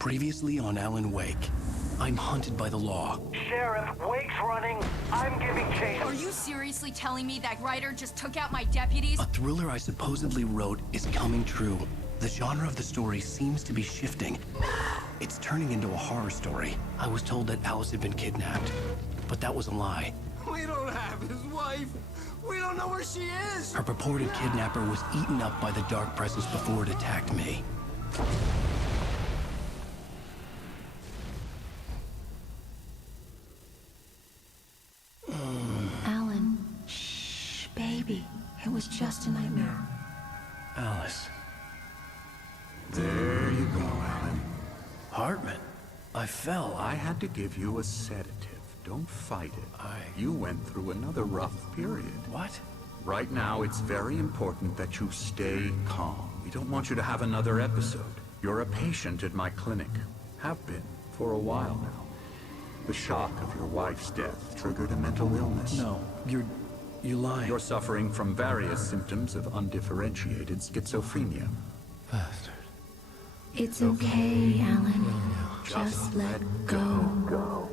Previously on Alan Wake, I'm hunted by the law. Sheriff, Wake's running. I'm giving chase. Are you seriously telling me that writer just took out my deputies? A thriller I supposedly wrote is coming true. The genre of the story seems to be shifting. It's turning into a horror story. I was told that Alice had been kidnapped, but that was a lie. We don't have his wife. We don't know where she is. Her purported kidnapper was eaten up by the dark presence before it attacked me. Alan, shh, baby. It was just a nightmare. Alice. There you go, Alan. Hartman. I fell. I had to give you a sedative. Don't fight it. You went through another rough period. What? Right now, it's very important that you stay calm. We don't want you to have another episode. You're a patient at my clinic. Have been for a while now. The shock of your wife's death triggered a mental illness. No, you're lying. You're suffering from various symptoms of undifferentiated schizophrenia. Bastard. It's okay, Alan. Just let go.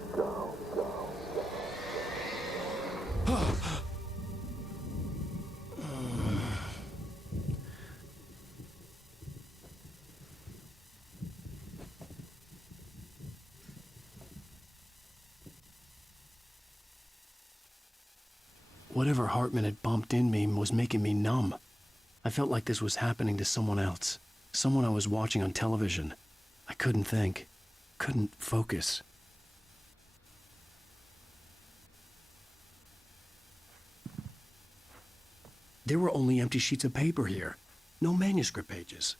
Whatever Hartman had bumped in me was making me numb. I felt like this was happening to someone else. Someone I was watching on television. I couldn't think. Couldn't focus. There were only empty sheets of paper here. No manuscript pages.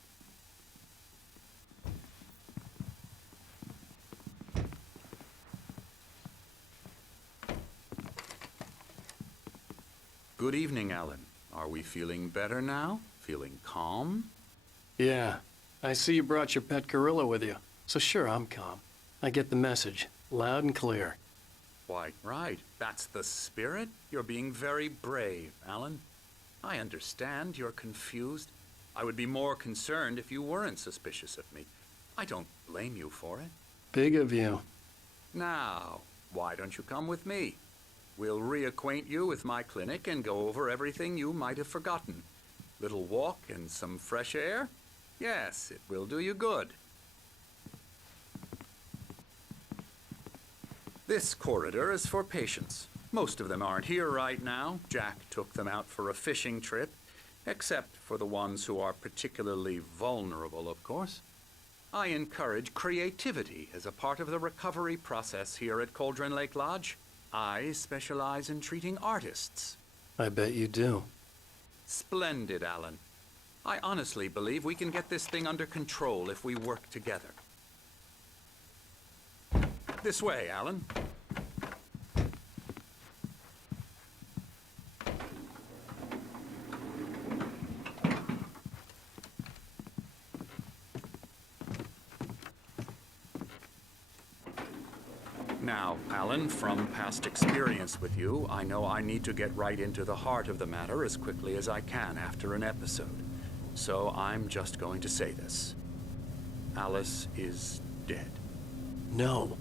Good evening, Alan. Are we feeling better now? Feeling calm? Yeah. I see you brought your pet gorilla with you. So sure, I'm calm. I get the message. Loud and clear. Why, right. That's the spirit. You're being very brave, Alan. I understand you're confused. I would be more concerned if you weren't suspicious of me. I don't blame you for it. Big of you. Now, why don't you come with me? We'll reacquaint you with my clinic and go over everything you might have forgotten. Little walk and some fresh air? Yes, it will do you good. This corridor is for patients. Most of them aren't here right now. Jack took them out for a fishing trip, except for the ones who are particularly vulnerable, of course. I encourage creativity as a part of the recovery process here at Cauldron Lake Lodge. I specialize in treating artists. I bet you do. Splendid, Alan. I honestly believe we can get this thing under control if we work together. This way, Alan. Now, Alan, from past experience with you, I know I need to get right into the heart of the matter as quickly as I can after an episode. So I'm just going to say this. Alice is dead. No.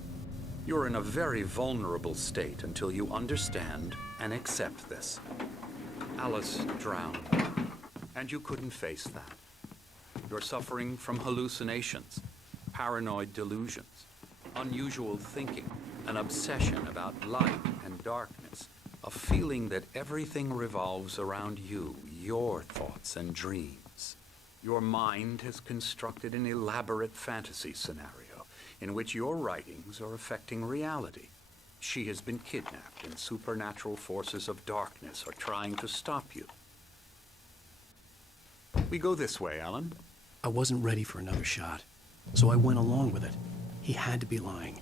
You're in a very vulnerable state until you understand and accept this. Alice drowned, and you couldn't face that. You're suffering from hallucinations, paranoid delusions, unusual thinking, an obsession about light and darkness, a feeling that everything revolves around you, your thoughts and dreams. Your mind has constructed an elaborate fantasy scenario in which your writings are affecting reality. She has been kidnapped and supernatural forces of darkness are trying to stop you. We go this way, Alan. I wasn't ready for another shot, so I went along with it. He had to be lying.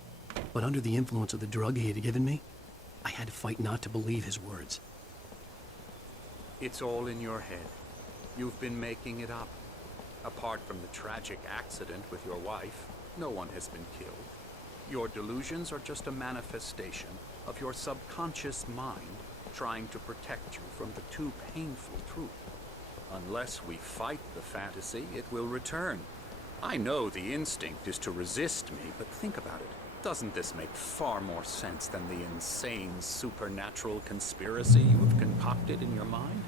But under the influence of the drug he had given me, I had to fight not to believe his words. It's all in your head. You've been making it up. Apart from the tragic accident with your wife, no one has been killed. Your delusions are just a manifestation of your subconscious mind trying to protect you from the too painful truth. Unless we fight the fantasy, it will return. I know the instinct is to resist me, but think about it. Doesn't this make far more sense than the insane supernatural conspiracy you have concocted in your mind?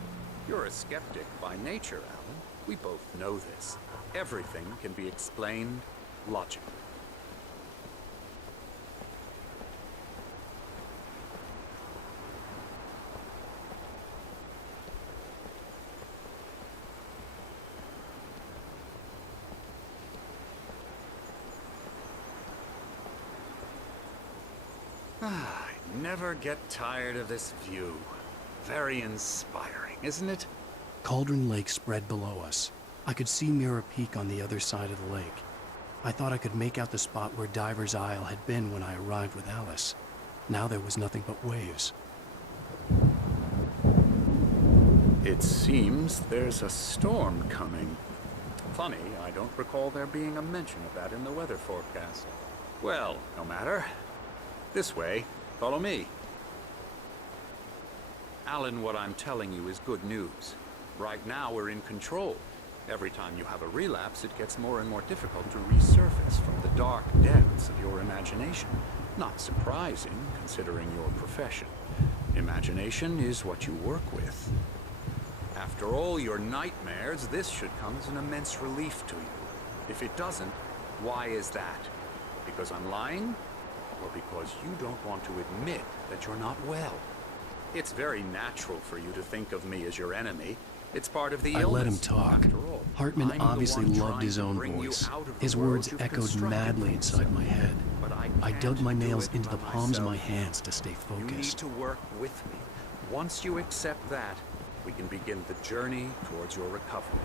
You're a skeptic by nature, Alan. We both know this. Everything can be explained logically. I never get tired of this view. Very inspiring, isn't it? Cauldron Lake spread below us. I could see Mirror Peak on the other side of the lake. I thought I could make out the spot where Diver's Isle had been when I arrived with Alice. Now there was nothing but waves. It seems there's a storm coming. Funny, I don't recall there being a mention of that in the weather forecast. Well, no matter. This way. Follow me. Alan, what I'm telling you is good news. Right now, we're in control. Every time you have a relapse, it gets more and more difficult to resurface from the dark depths of your imagination. Not surprising, considering your profession. Imagination is what you work with. After all your nightmares, this should come as an immense relief to you. If it doesn't, why is that? Because I'm lying? Or because you don't want to admit that you're not well? It's very natural for you to think of me as your enemy. It's part of the illness. I let him talk. After all, Hartman I'm the obviously one loved trying his to own bring you voice. out of the His world words you've echoed constructed madly for inside yourself. my head. But I can't dug my do nails it into by the palms of my myself. hands to stay You need focused. to work with me. Once you accept that, we can begin the journey towards your recovery.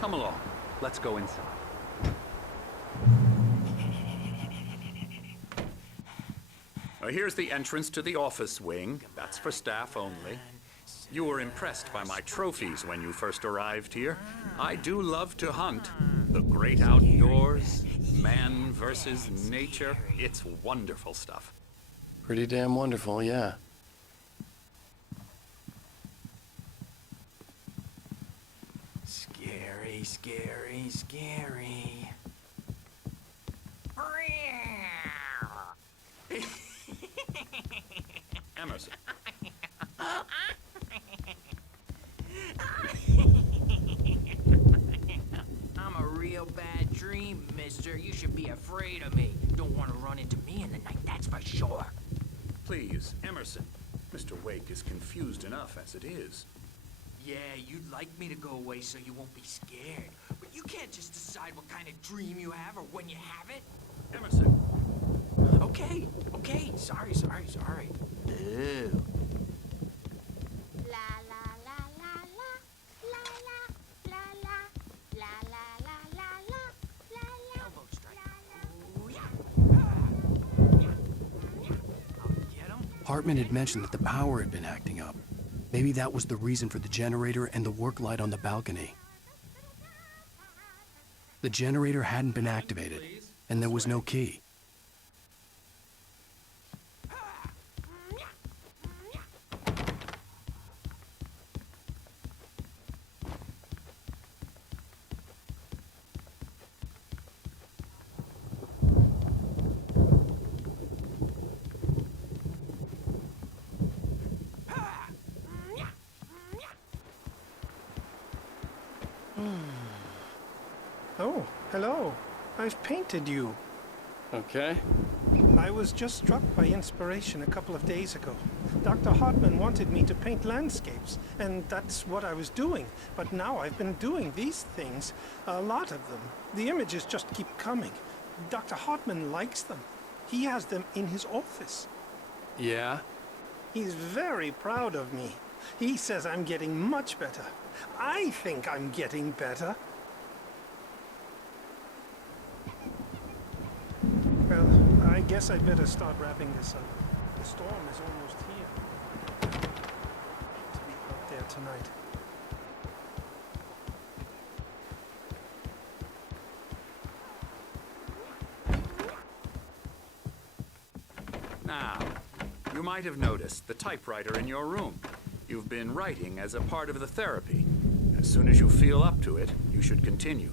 Come along. Let's go inside. Here's the entrance to the office wing. That's for staff only. You were impressed by my trophies when you first arrived here. I do love to hunt. The great outdoors, man versus nature. It's wonderful stuff. Pretty damn wonderful, yeah. Scary, scary, scary. Emerson. I'm a real bad dream, mister. You should be afraid of me. Don't want to run into me in the night, that's for sure. Please, Emerson. Mr. Wake is confused enough as it is. Yeah, you'd like me to go away so you won't be scared. But you can't just decide what kind of dream you have or when you have it. Emerson. Okay, okay. Sorry. Ew. La la la la la la la la la la la la la la. Elbow strike. Oh, yeah. I'll get him. Hartman had mentioned that the power had been acting up. Maybe that was the reason for the generator and the work light on the balcony. The generator hadn't been activated, and there was no key. Oh, hello. I've painted you. Okay. I was just struck by inspiration a couple of days ago. Dr. Hartman wanted me to paint landscapes, and that's what I was doing. But now I've been doing these things, a lot of them. The images just keep coming. Dr. Hartman likes them. He has them in his office. Yeah? He's very proud of me. He says I'm getting much better. I think I'm getting better. Well, I guess I'd better start wrapping this up. The storm is almost here. To be out there tonight. Now, you might have noticed the typewriter in your room. You've been writing as a part of the therapy. As soon as you feel up to it, you should continue.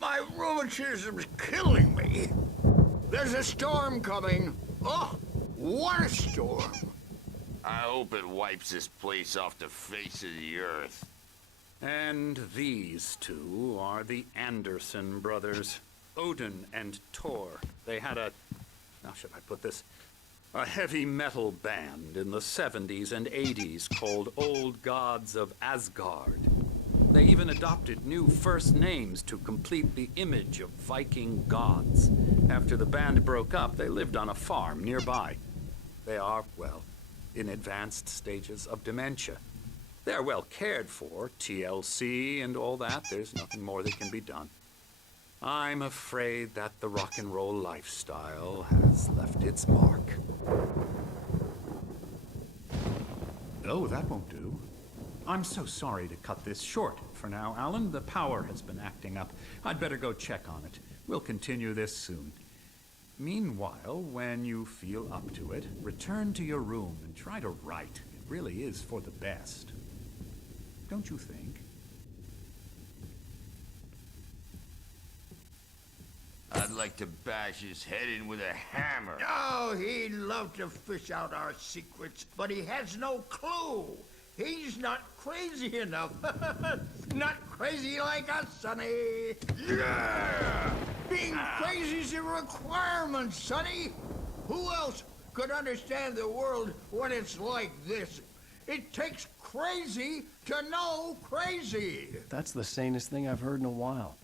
My rheumatism's killing me. There's a storm coming. Oh, what a storm. I hope it wipes this place off the face of the earth. And these two are the Anderson brothers, Odin and Tor. They had how should I put this? A heavy metal band in the 70s and 80s called Old Gods of Asgard. They even adopted new first names to complete the image of Viking gods. After the band broke up, they lived on a farm nearby. They are, well, in advanced stages of dementia. They're well cared for, TLC and all that. There's nothing more that can be done. I'm afraid that the rock and roll lifestyle has left its mark. Oh, that won't do. I'm so sorry to cut this short for now, Alan. The power has been acting up. I'd better go check on it. We'll continue this soon. Meanwhile, when you feel up to it, return to your room and try to write. It really is for the best. Don't you think? I'd like to bash his head in with a hammer. Oh, he'd love to fish out our secrets, but he has no clue. He's not crazy enough. Not crazy like us, Sonny. Yeah! Being crazy's a requirement, Sonny. Who else could understand the world when it's like this? It takes crazy to know crazy. That's the sanest thing I've heard in a while.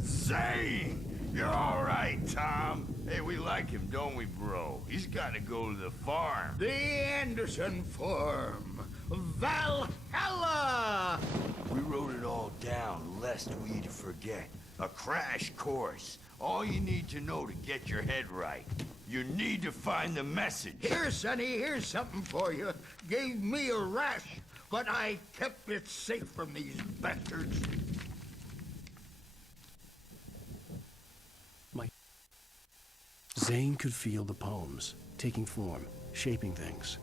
Zane! You're all right, Tom. Hey, we like him, don't we, bro? He's got to go to the farm. The Anderson farm. Valhalla! We wrote it all down, lest we forget. A crash course. All you need to know to get your head right. You need to find the message. Here, Sonny, here's something for you. Gave me a rash, but I kept it safe from these bastards. Zane could feel the poems, taking form, shaping things.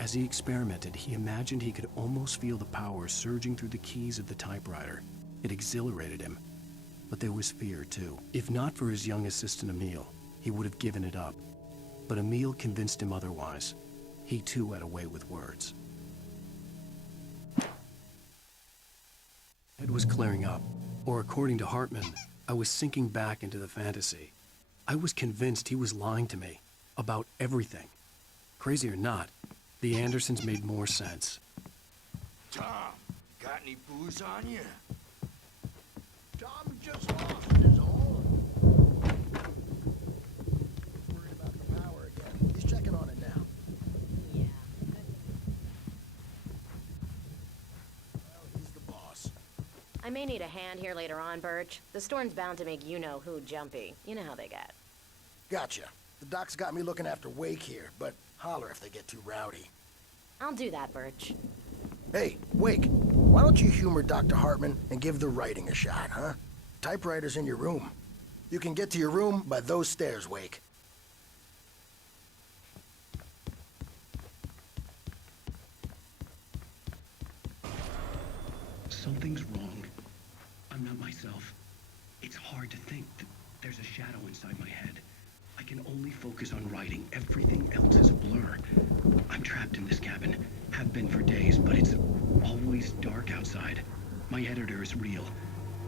As he experimented, he imagined he could almost feel the power surging through the keys of the typewriter. It exhilarated him. But there was fear, too. If not for his young assistant Emil, he would have given it up. But Emil convinced him otherwise. He, too, had a way with words. It was clearing up. Or according to Hartman, I was sinking back into the fantasy. I was convinced he was lying to me about everything. Crazy or not, the Andersons made more sense. Tom, got any booze on you? Tom just lost his all. Worried about the power again. He's checking on it now. Yeah. Well, he's the boss. I may need a hand here later on, Birch. The storm's bound to make you-know-who jumpy. You know how they get. Gotcha. The doc's got me looking after Wake here, but holler if they get too rowdy. I'll do that, Birch. Hey, Wake, why don't you humor Dr. Hartman and give the writing a shot, huh? Typewriter's in your room. You can get to your room by those stairs, Wake. Something's wrong. I'm not myself. It's hard to think that there's a shadow inside my head. I can only focus on writing. Everything else is a blur. I'm trapped in this cabin. Have been for days, but it's always dark outside. My editor is real.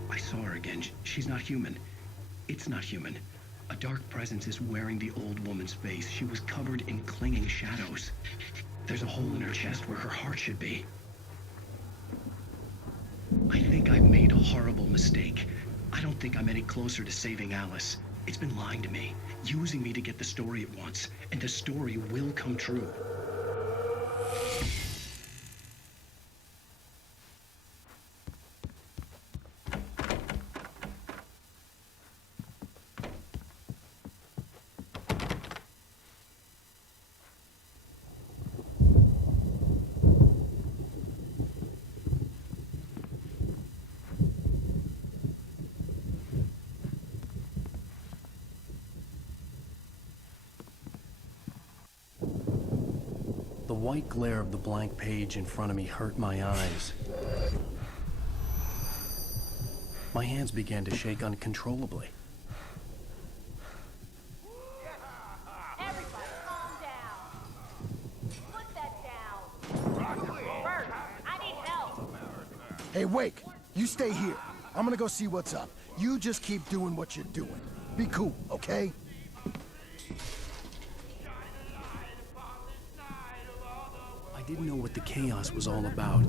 I saw her again. She's not human. It's not human. A dark presence is wearing the old woman's face. She was covered in clinging shadows. There's a hole in her chest where her heart should be. I think I've made a horrible mistake. I don't think I'm any closer to saving Alice. It's been lying to me, using me to get the story it wants, and the story will come true. The white glare of the blank page in front of me hurt my eyes. My hands began to shake uncontrollably. Everybody, calm down. Put that down. Bert, I need help. Hey, Wake, you stay here. I'm gonna go see what's up. You just keep doing what you're doing. Be cool, okay? I didn't know what the chaos was all about,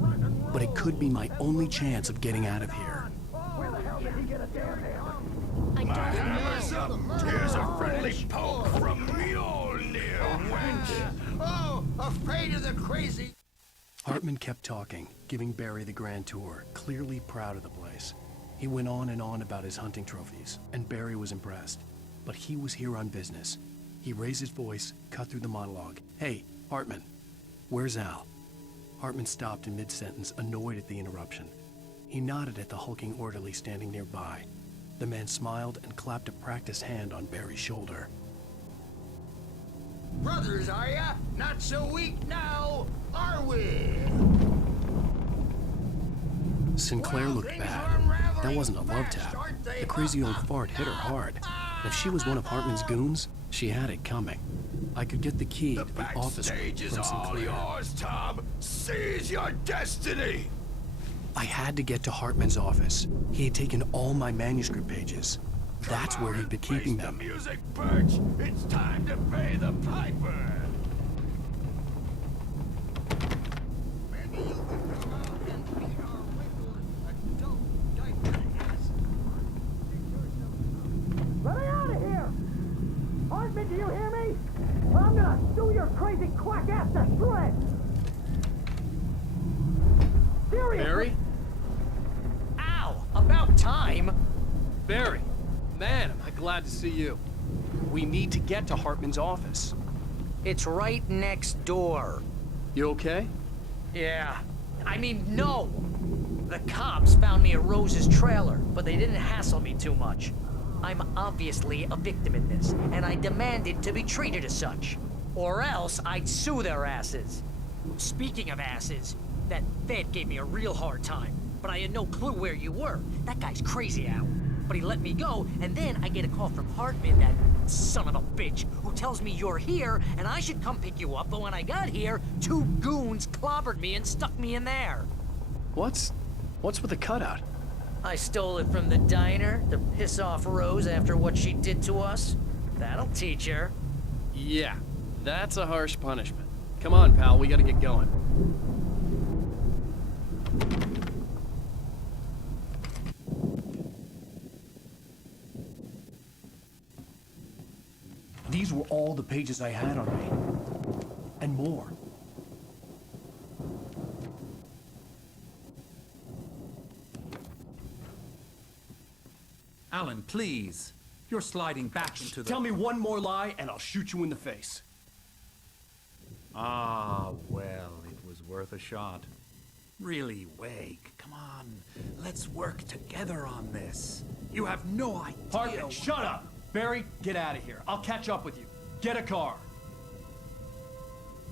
but it could be my only chance of getting out of here. Where the hell did he get a damn hammer? Here's a friendly poke from Mjolnir, wench. Oh, afraid of the crazy. Hartman kept talking, giving Barry the grand tour, clearly proud of the place. He went on and on about his hunting trophies, and Barry was impressed. But he was here on business. He raised his voice, cut through the monologue. Hey, Hartman, where's Al? Hartman stopped in mid-sentence, annoyed at the interruption. He nodded at the hulking orderly standing nearby. The man smiled and clapped a practiced hand on Barry's shoulder. Brothers, are ya? Not so weak now, are we? Sinclair looked bad. That wasn't a love tap. The crazy old fart hit her hard. If she was one of Hartman's goons, she had it coming. I could get the key to the office Backstage is from all Sinclair. yours, Tom. Seize your destiny. I had to get to Hartman's office. He had taken all my manuscript pages. That's where he'd been keeping them. Music, Birch. It's time to pay the piper. Maybe you can come out and beat our wrinkled adult diaper ass. Let me out of here! Hartman, do you hear me? Or I'm gonna sue your crazy quack ass to shreds! Seriously! Barry? Ow! About time! Barry! Man, am I glad to see you. We need to get to Hartman's office. It's right next door. You okay? Yeah. I mean, no! The cops found me at Rose's trailer, but they didn't hassle me too much. I'm obviously a victim in this, and I demanded to be treated as such. Or else I'd sue their asses. Speaking of asses, that Fed gave me a real hard time, but I had no clue where you were. That guy's crazy, Al. But he let me go, and then I get a call from Hartman, that son of a bitch, who tells me you're here, and I should come pick you up, but when I got here, 2 goons clobbered me and stuck me in there. What's with the cutout? I stole it from the diner to piss off Rose after what she did to us. That'll teach her. Yeah, that's a harsh punishment. Come on, pal, we gotta get going. These were all the pages I had on me. And more. Alan, please. You're sliding back into the... Tell me one more lie and I'll shoot you in the face. Ah, well, it was worth a shot. Really, Wake, come on. Let's work together on this. You have no idea... Hartman, shut up! Barry, get out of here. I'll catch up with you. Get a car.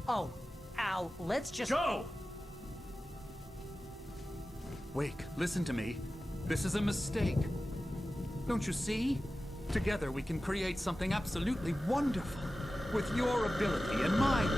Oh, Al, let's just... Go! Wake, listen to me. This is a mistake. Don't you see? Together we can create something absolutely wonderful. With your ability and mine.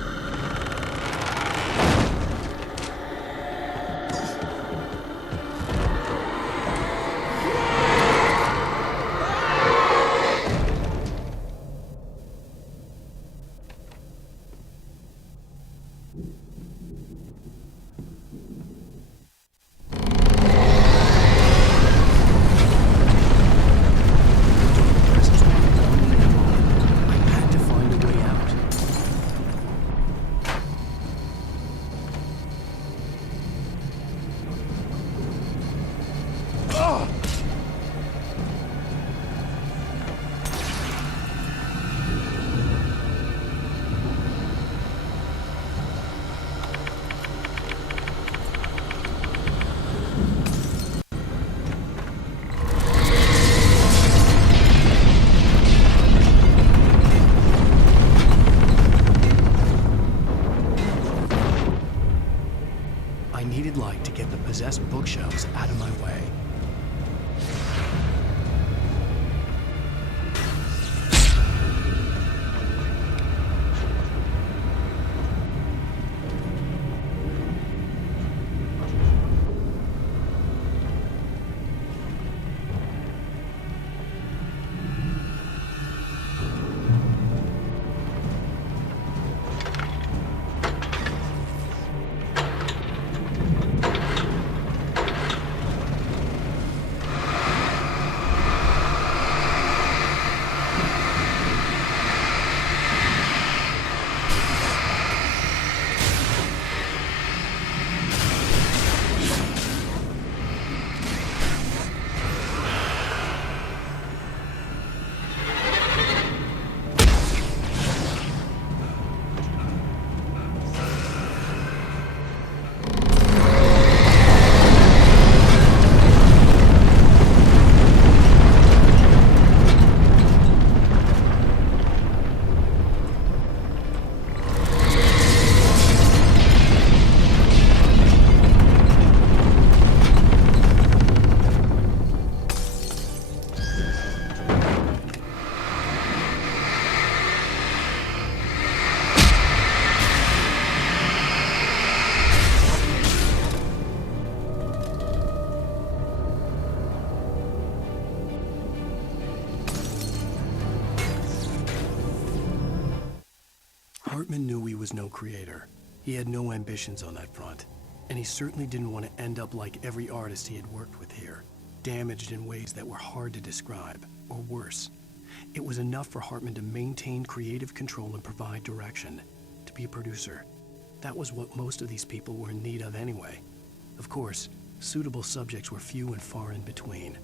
I'd like to get the possessed bookshelves out of my way. Hartman knew he was no creator. He had no ambitions on that front. And he certainly didn't want to end up like every artist he had worked with here, damaged in ways that were hard to describe, or worse. It was enough for Hartman to maintain creative control and provide direction, to be a producer. That was what most of these people were in need of anyway. Of course, suitable subjects were few and far in between.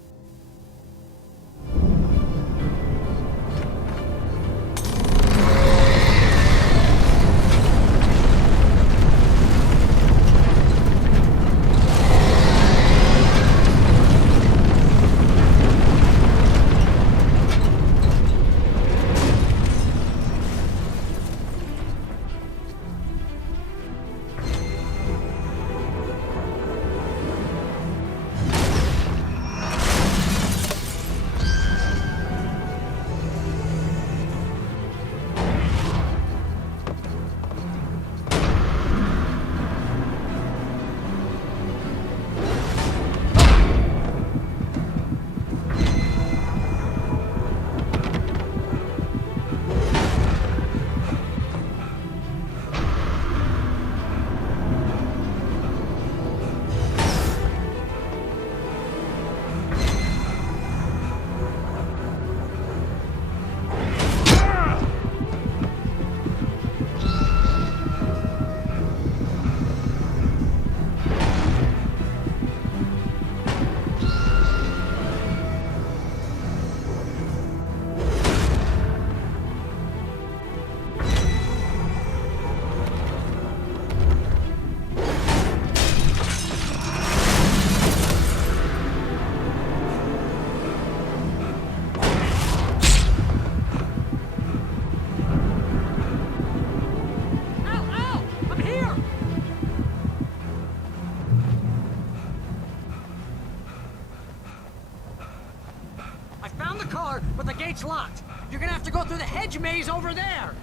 But the gate's locked. You're gonna have to go through the hedge maze over there.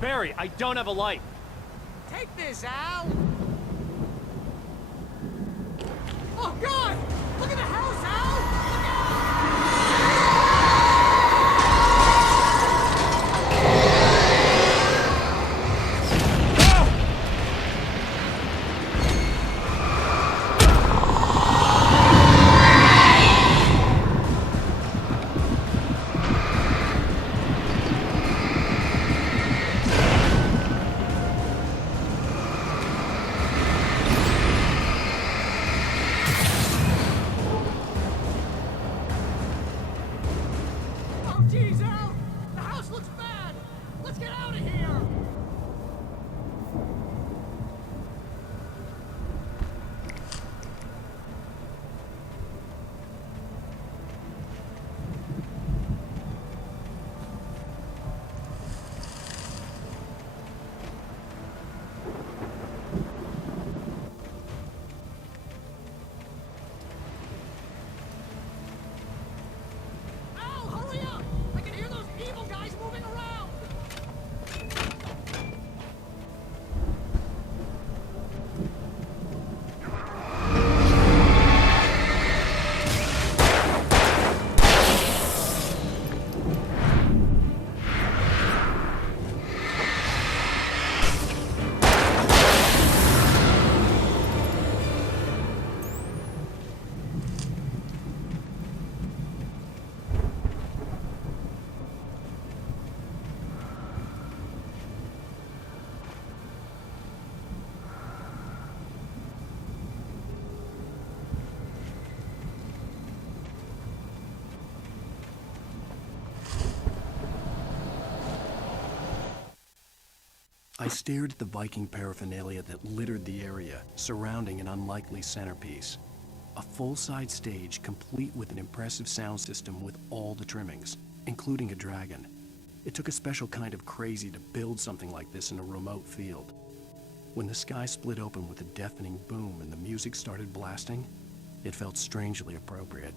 Barry, I don't have a light. Take this, Al. Oh, God! Look at the house, Al! Look I stared at the Viking paraphernalia that littered the area, surrounding an unlikely centerpiece. A full-size stage complete with an impressive sound system with all the trimmings, including a dragon. It took a special kind of crazy to build something like this in a remote field. When the sky split open with a deafening boom and the music started blasting, it felt strangely appropriate.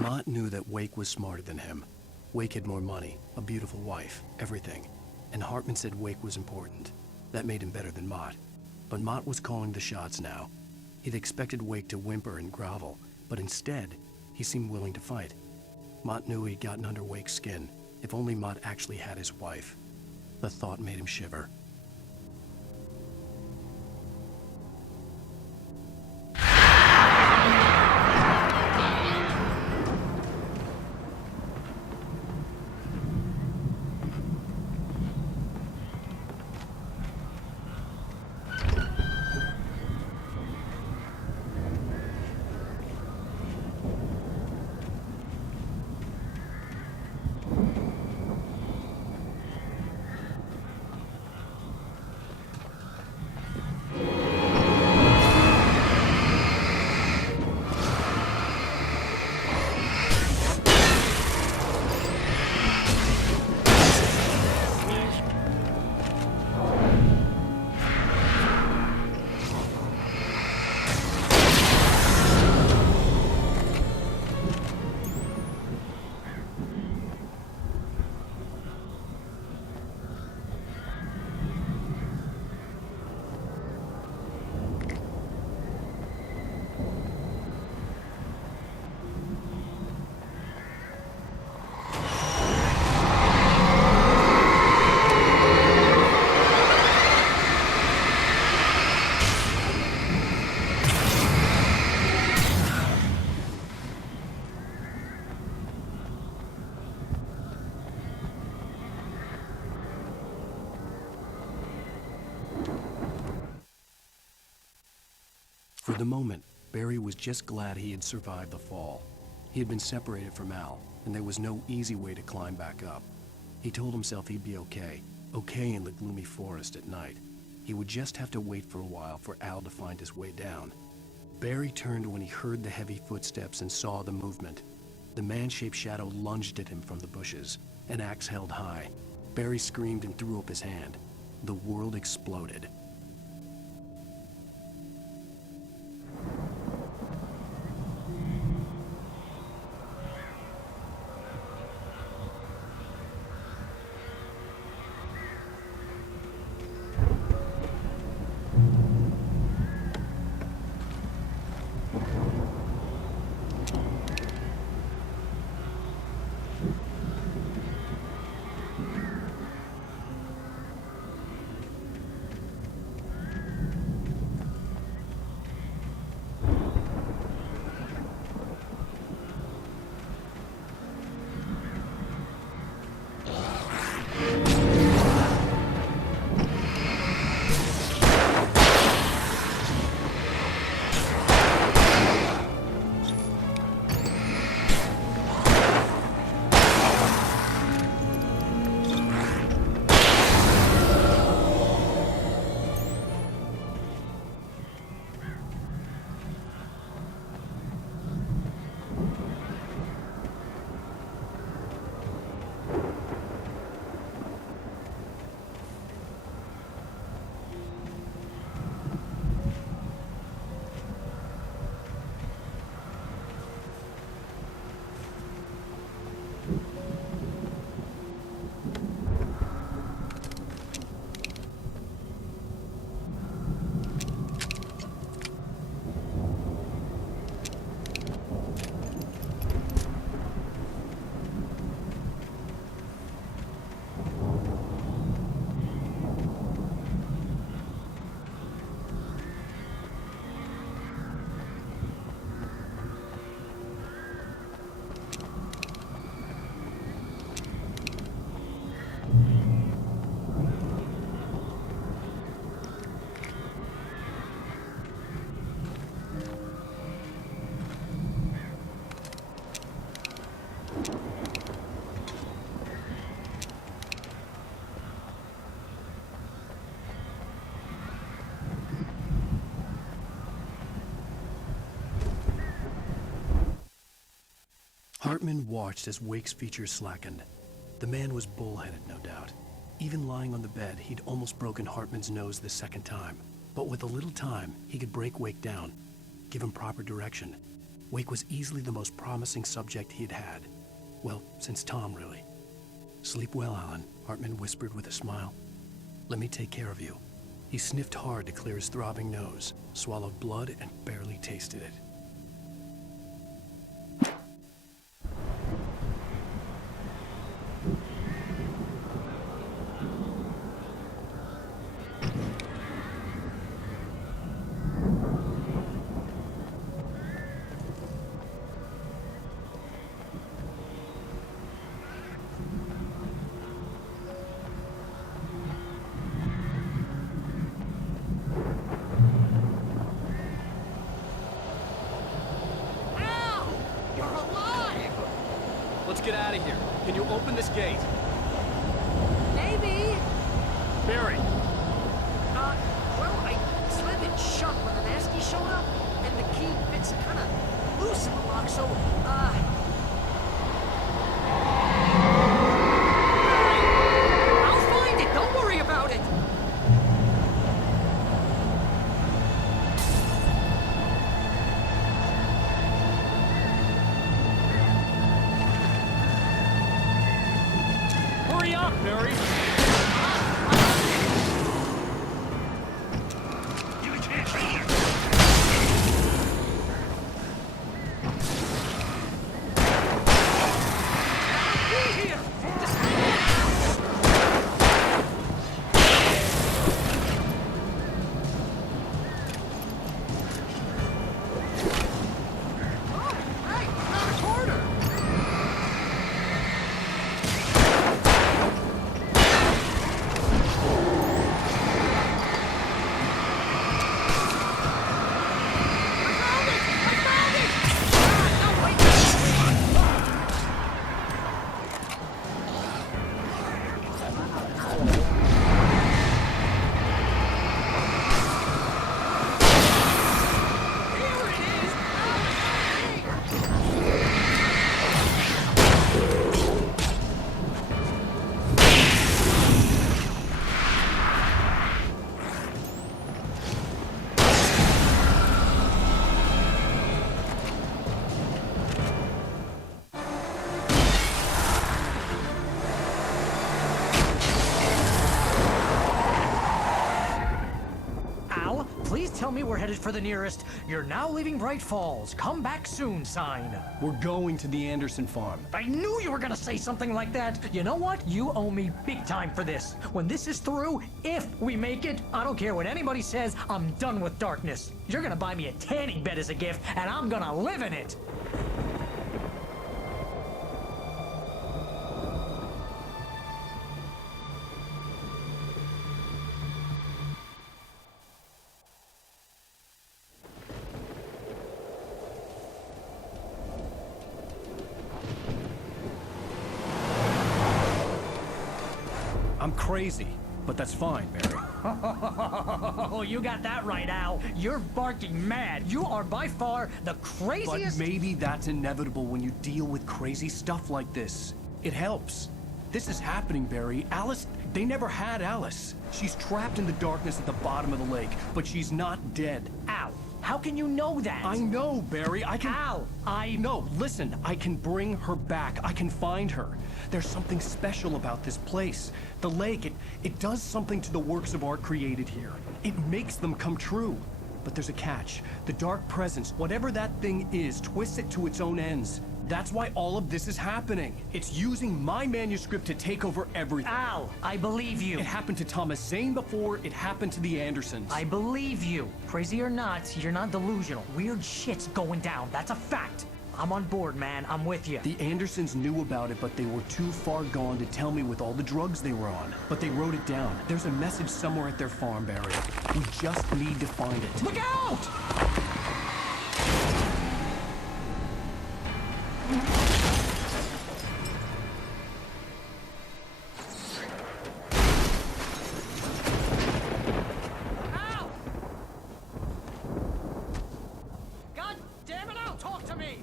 Mott knew that Wake was smarter than him. Wake had more money, a beautiful wife, everything. And Hartman said Wake was important. That made him better than Mott. But Mott was calling the shots now. He'd expected Wake to whimper and grovel, but instead, he seemed willing to fight. Mott knew he'd gotten under Wake's skin. If only Mott actually had his wife. The thought made him shiver. For the moment, Barry was just glad he had survived the fall. He had been separated from Al, and there was no easy way to climb back up. He told himself he'd be okay in the gloomy forest at night. He would just have to wait for a while for Al to find his way down. Barry turned when he heard the heavy footsteps and saw the movement. The man-shaped shadow lunged at him from the bushes, an axe held high. Barry screamed and threw up his hand. The world exploded. Hartman watched as Wake's features slackened. The man was bullheaded, no doubt. Even lying on the bed, he'd almost broken Hartman's nose the second time. But with a little time, he could break Wake down, give him proper direction. Wake was easily the most promising subject he had had. Well, since Tom, really. "Sleep well, Alan," Hartman whispered with a smile. "Let me take care of you." He sniffed hard to clear his throbbing nose, swallowed blood, and barely tasted it. Let's get out of here. Can you open this gate? Maybe. Barry! Well, I slammed it shut when the nasty showed up, and the key fits kind of loose in the lock, so, I'll find it! Don't worry about it! please tell me we're headed for the nearest "You're now leaving Bright Falls. Come back soon" sign. We're going to the Anderson farm. I knew you were gonna say something like that. You know what? You owe me big time for this. When this is through, if we make it, I don't care what anybody says, I'm done with darkness. You're gonna buy me a tanning bed as a gift, and I'm gonna live in it. I'm crazy, but that's fine, Barry. Oh, you got that right, Al. You're barking mad. You are by far the craziest... But maybe that's inevitable when you deal with crazy stuff like this. It helps. This is happening, Barry. Alice, they never had Alice. She's trapped in the darkness at the bottom of the lake, but she's not dead. Al, how can you know that? I know, Barry. I can... Al, No, listen. I can bring her back. I can find her. There's something special about this place. The lake, it does something to the works of art created here. It makes them come true. But there's a catch. The dark presence, whatever that thing is, twists it to its own ends. That's why all of this is happening. It's using my manuscript to take over everything. Al, I believe you. It happened to Thomas Zane before, it happened to the Andersons. I believe you. Crazy or not, you're not delusional. Weird shit's going down. That's a fact. I'm on board, man. I'm with you. The Andersons knew about it, but they were too far gone to tell me with all the drugs they were on. But they wrote it down. There's a message somewhere at their farm, Barry. We just need to find it. Look out! Al! God damn it, Al, talk to me!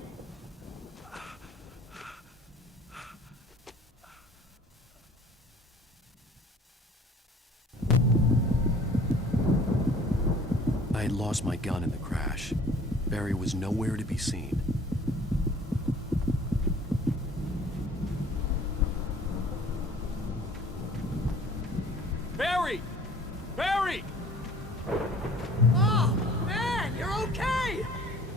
I had lost my gun in the crash. Barry was nowhere to be seen. Barry! Barry! Oh, man, you're okay!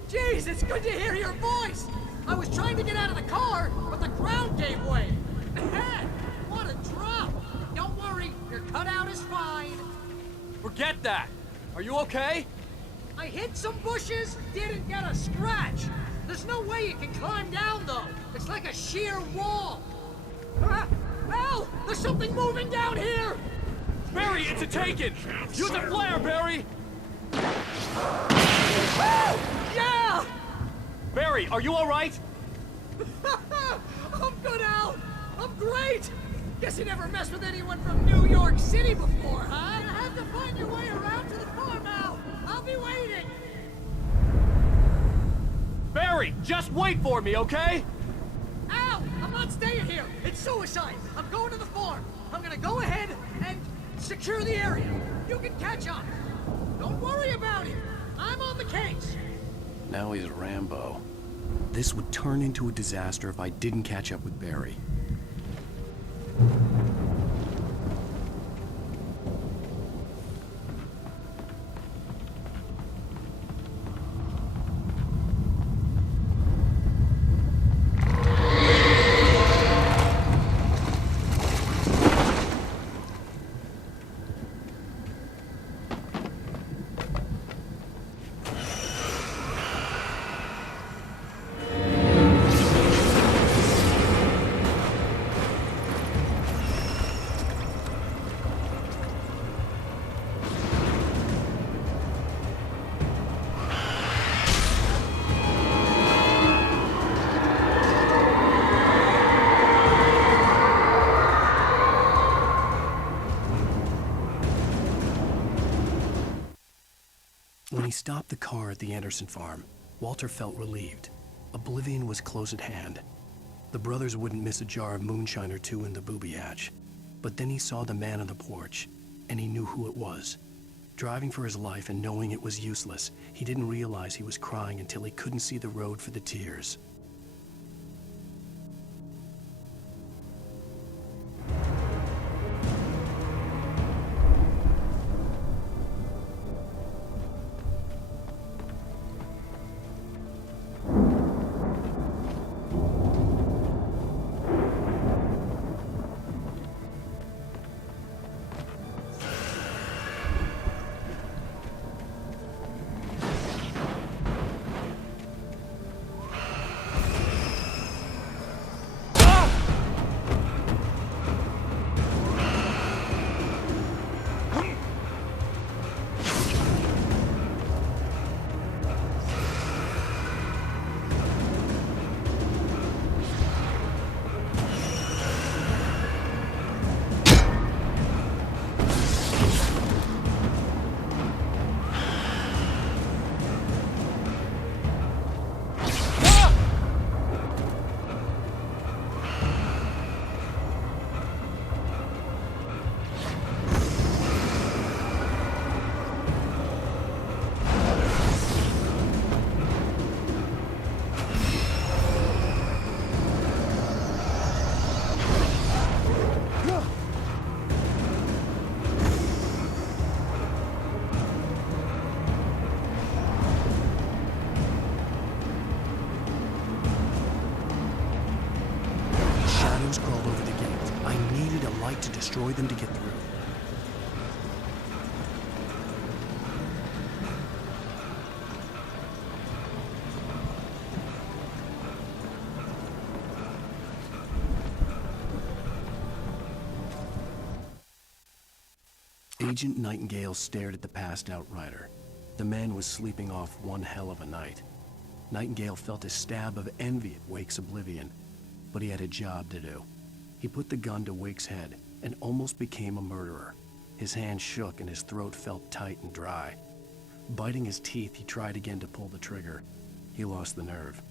Jeez, it's good to hear your voice! I was trying to get out of the car, but the ground gave way! Man, what a drop! Don't worry, your cutout is fine. Forget that! Are you okay? I hit some bushes, didn't get a scratch. There's no way you can climb down, though. It's like a sheer wall. Al, there's something moving down here! Barry, it's a taken! Use a flare, Barry! Yeah! Barry, are you alright? I'm good, Al. I'm great. Guess you never messed with anyone from New York City before, huh? You have to find your way around to the farm, Al. I'll be waiting. Barry, just wait for me, okay? Al, I'm not staying here. It's suicide. I'm going to the farm. I'm gonna go ahead and secure the area. You can catch up. Don't worry about it. I'm on the case. Now he's Rambo. This would turn into a disaster if I didn't catch up with Barry. When he stopped the car at the Anderson farm, Walter felt relieved. Oblivion was close at hand. The brothers wouldn't miss a jar of moonshine or two in the booby hatch. But then he saw the man on the porch, and he knew who it was. Driving for his life and knowing it was useless, he didn't realize he was crying until he couldn't see the road for the tears. destroy them to get through. Agent Nightingale stared at the passed-out rider. The man was sleeping off one hell of a night. Nightingale felt a stab of envy at Wake's oblivion, but he had a job to do. He put the gun to Wake's head and almost became a murderer. His hand shook and his throat felt tight and dry. Biting his teeth, he tried again to pull the trigger. He lost the nerve.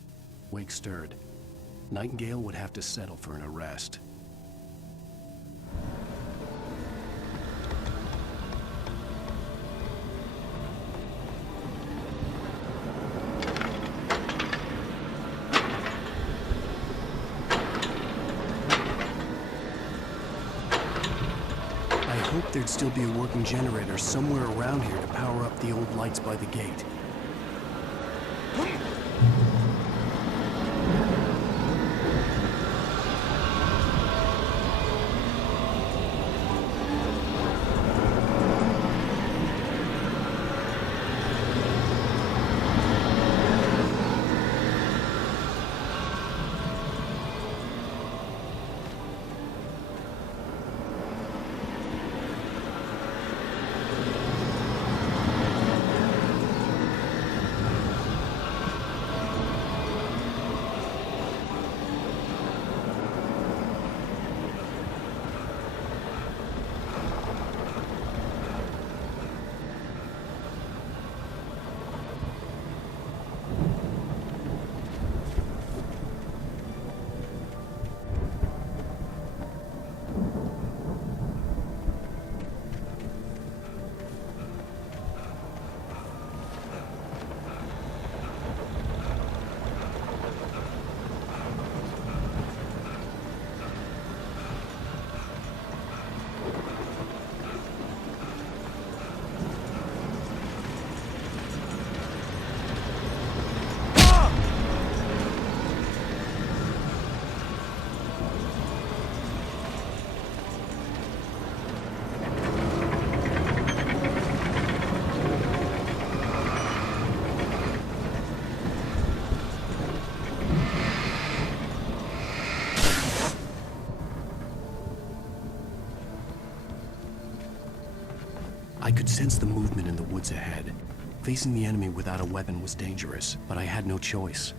Wake stirred. Nightingale would have to settle for an arrest. I hoped there'd still be a working generator somewhere around here to power up the old lights by the gate. I could sense the movement in the woods ahead. Facing the enemy without a weapon was dangerous, but I had no choice.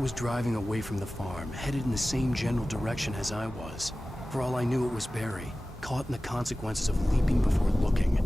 Was driving away from the farm, headed in the same general direction as I was. For all I knew, it was Barry, caught in the consequences of leaping before looking.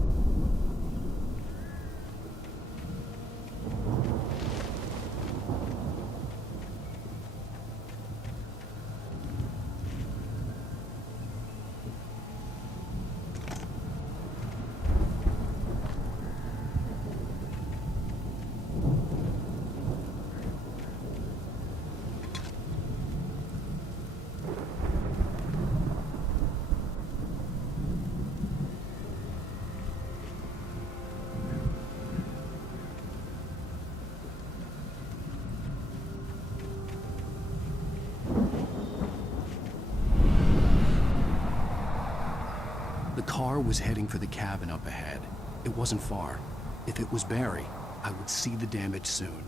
The car was heading for the cabin up ahead. It wasn't far. If it was Barry, I would see the damage soon.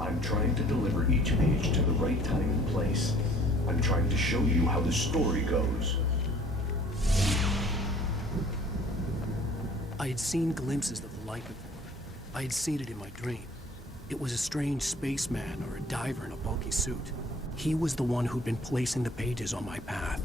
I'm trying to deliver each page to the right time and place. I'm trying to show you how the story goes. I had seen glimpses of the light before. I had seen it in my dream. It was a strange spaceman or a diver in a bulky suit. He was the one who'd been placing the pages on my path.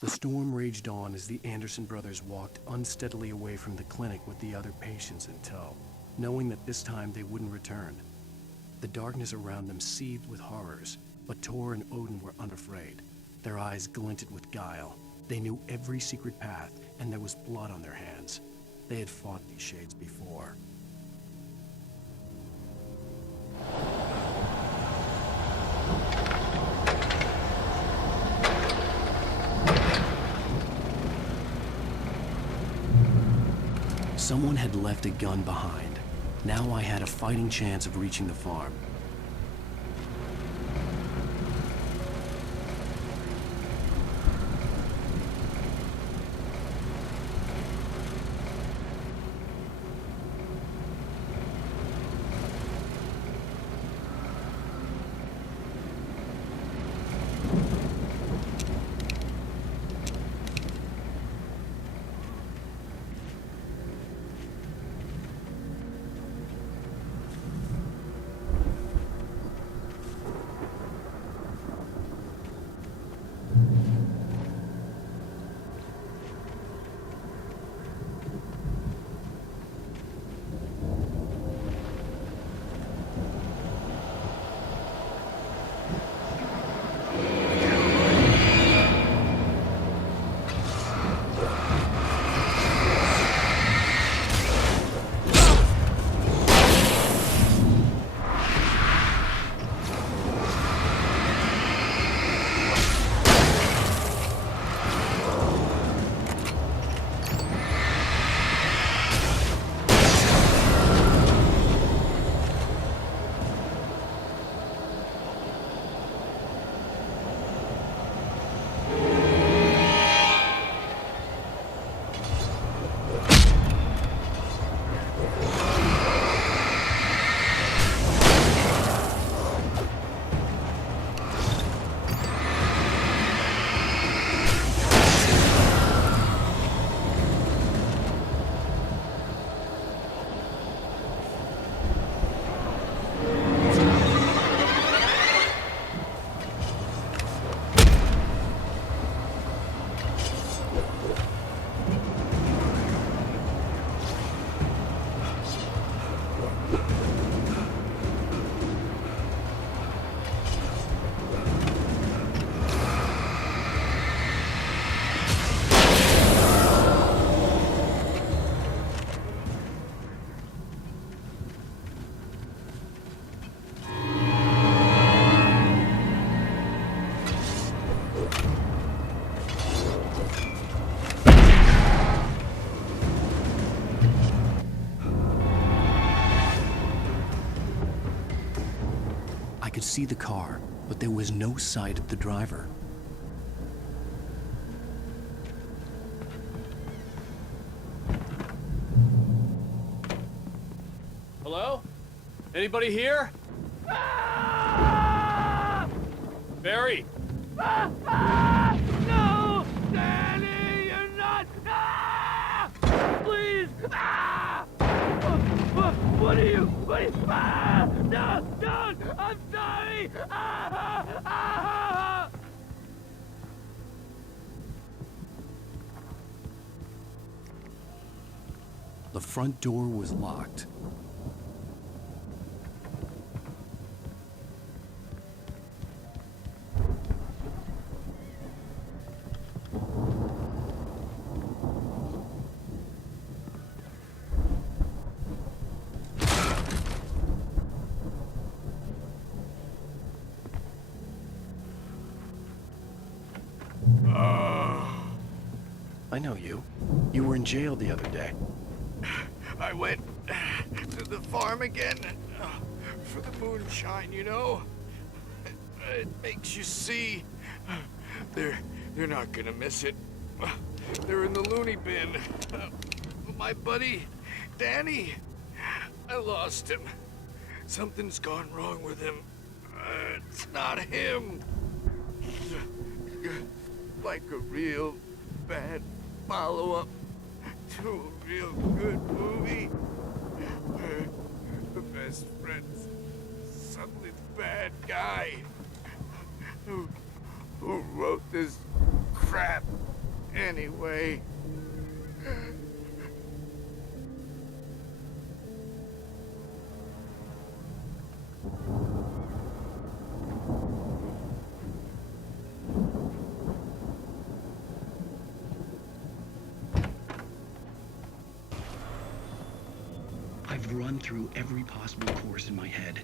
The storm raged on as the Anderson brothers walked unsteadily away from the clinic with the other patients in tow, knowing that this time they wouldn't return. The darkness around them seethed with horrors, but Tor and Odin were unafraid. Their eyes glinted with guile. They knew every secret path, and there was blood on their hands. They had fought these shades before. Someone had left a gun behind. Now I had a fighting chance of reaching the farm. I could see the car, but there was no sight of the driver. Hello? Anybody here? Barry! No! Danny, you're not! Please! What are you? No! Don't! I'm sorry! The front door was locked. I know you. You were in jail the other day. I went to the farm again for the moonshine, you know? It makes you see. They're not gonna miss it. They're in the loony bin. My buddy, Danny, I lost him. Something's gone wrong with him. It's not him. Like a real bad follow-up to a real good movie. The best friend's suddenly the bad guy. Who wrote this crap anyway? I've run through every possible course in my head.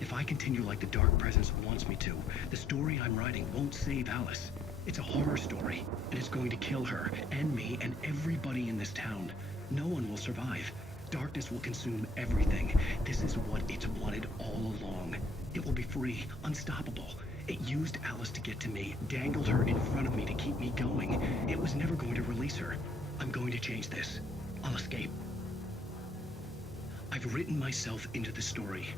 If I continue like the Dark Presence wants me to, the story I'm writing won't save Alice. It's a horror story, and it's going to kill her, and me, and everybody in this town. No one will survive. Darkness will consume everything. This is what it's wanted all along. It will be free, unstoppable. It used Alice to get to me, dangled her in front of me to keep me going. It was never going to release her. I'm going to change this. I'll escape. I've written myself into the story.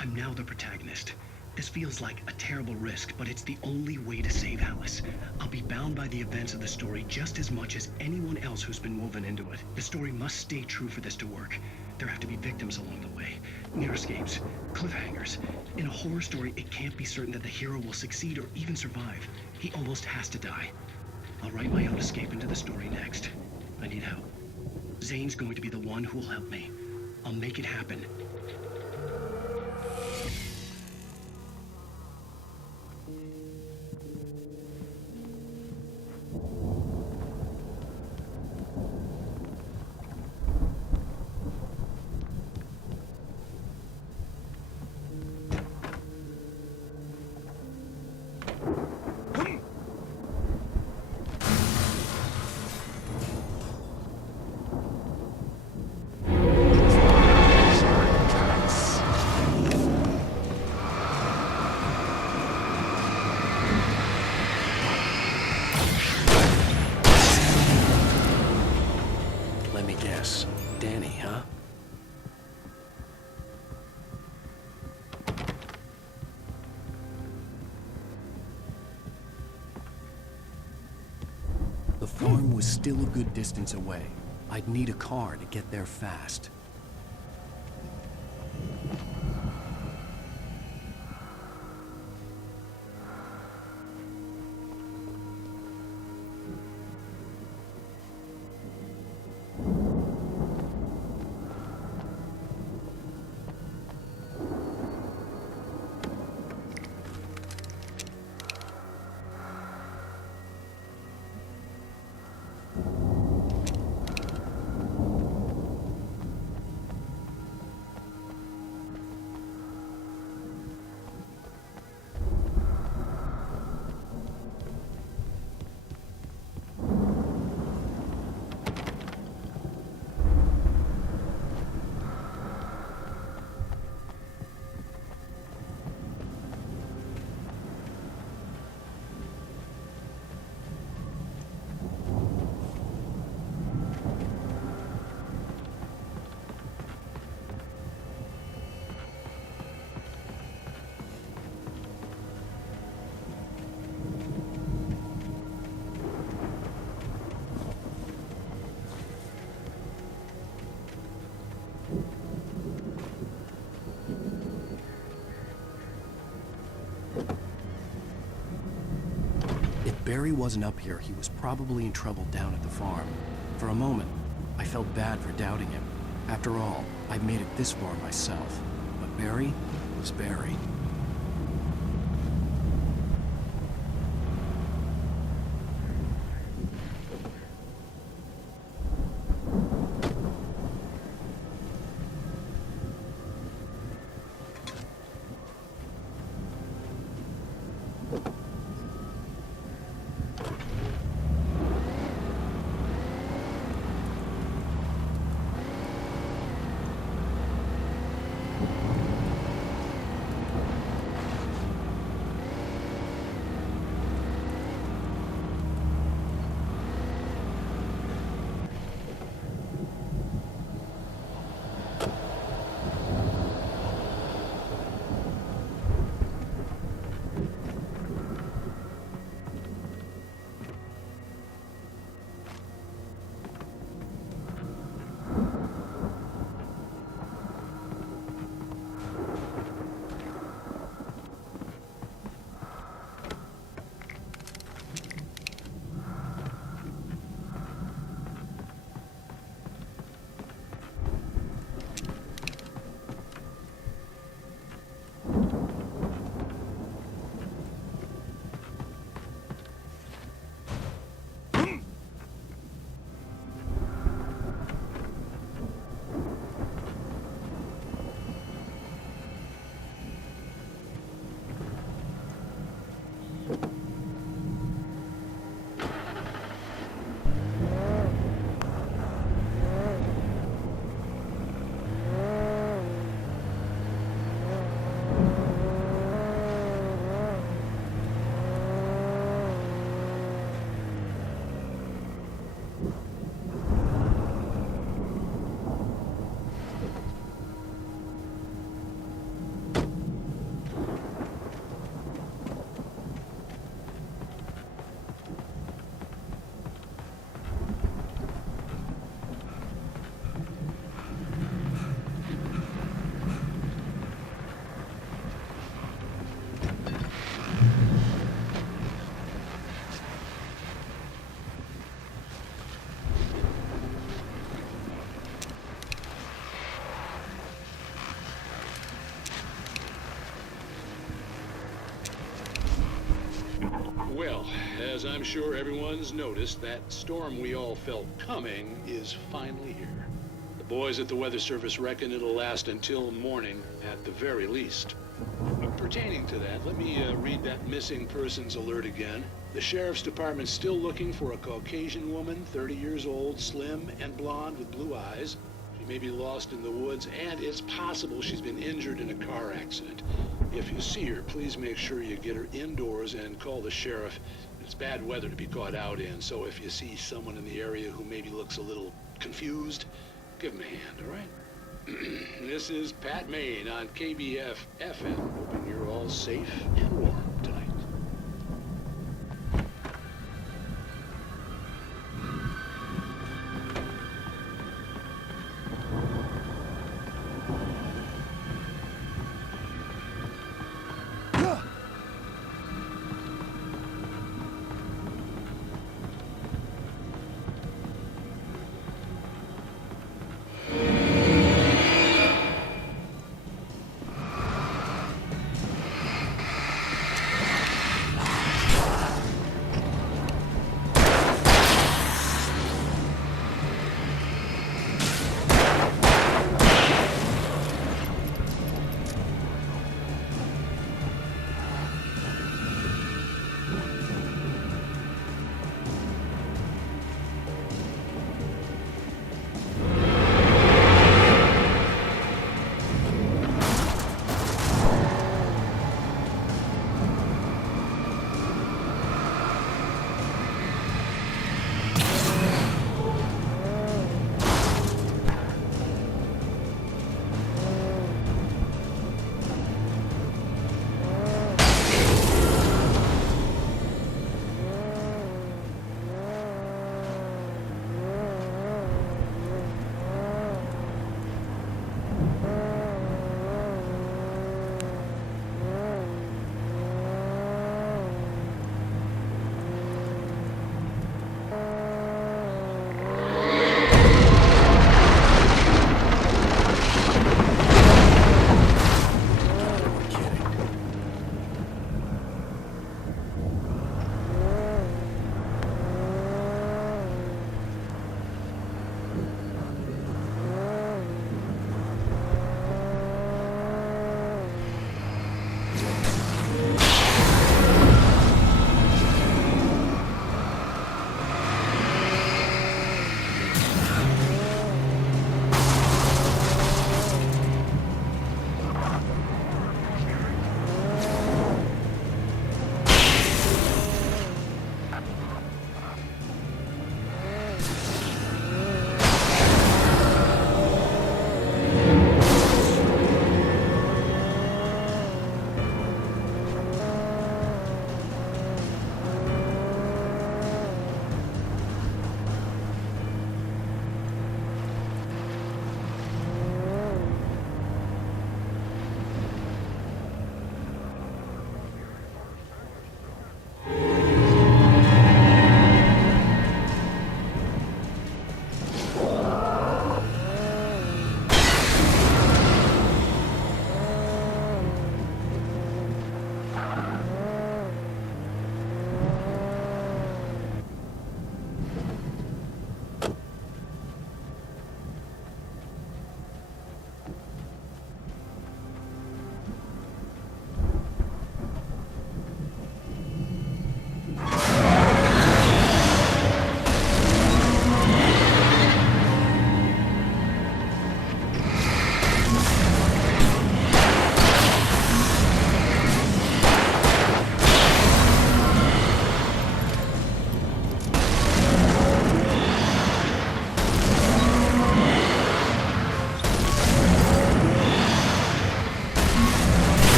I'm now the protagonist. This feels like a terrible risk, but it's the only way to save Alice. I'll be bound by the events of the story just as much as anyone else who's been woven into it. The story must stay true for this to work. There have to be victims along the way. Near escapes. Cliffhangers. In a horror story, it can't be certain that the hero will succeed or even survive. He almost has to die. I'll write my own escape into the story next. I need help. Zane's going to be the one who will help me. I'll make it happen. Let me guess. Danny, huh? The farm was still a good distance away. I'd need a car to get there fast. Barry wasn't up here, he was probably in trouble down at the farm. For a moment, I felt bad for doubting him. After all, I'd made it this far myself. But Barry was Barry. Well, as I'm sure everyone's noticed, that storm we all felt coming is finally here. The boys at the Weather Service reckon it'll last until morning at the very least. Pertaining to that, let me read that missing persons alert again. The Sheriff's Department's still looking for a Caucasian woman, 30 years old, slim and blonde with blue eyes. She may be lost in the woods, and it's possible she's been injured in a car accident. If you see her, please make sure you get her indoors and call the sheriff. It's bad weather to be caught out in, so if you see someone in the area who maybe looks a little confused, give him a hand, all right? This is Pat Main on KBF FM, hoping you're all safe and warm tonight.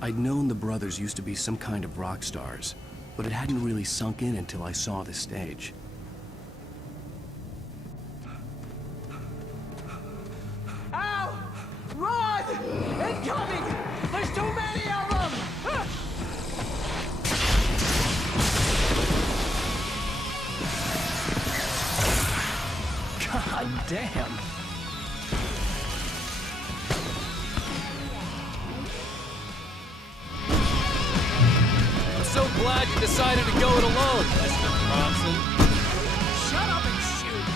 I'd known the brothers used to be some kind of rock stars, but it hadn't really sunk in until I saw the stage. Al! Run! Incoming! There's too many of them! God damn! I'm so glad you decided to go it alone, Mr. Thompson. Shut up and shoot!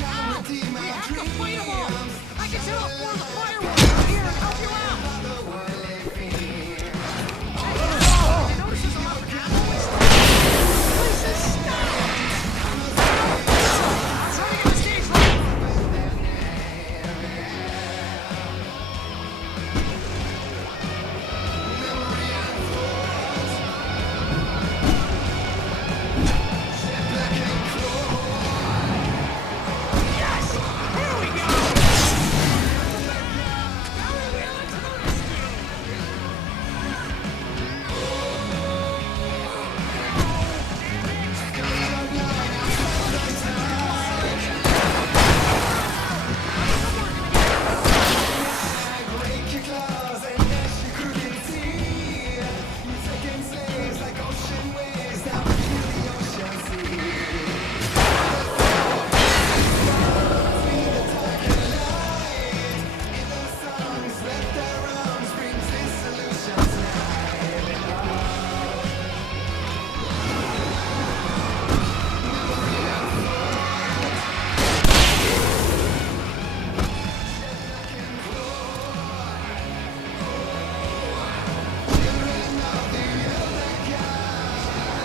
Al! We have to fight them all! I can set off one of the fireworks out here and help you out! I noticed there's a lot of ammo and stuff. Please just stop! I'm trying to get the stage right! Yes! Here we go!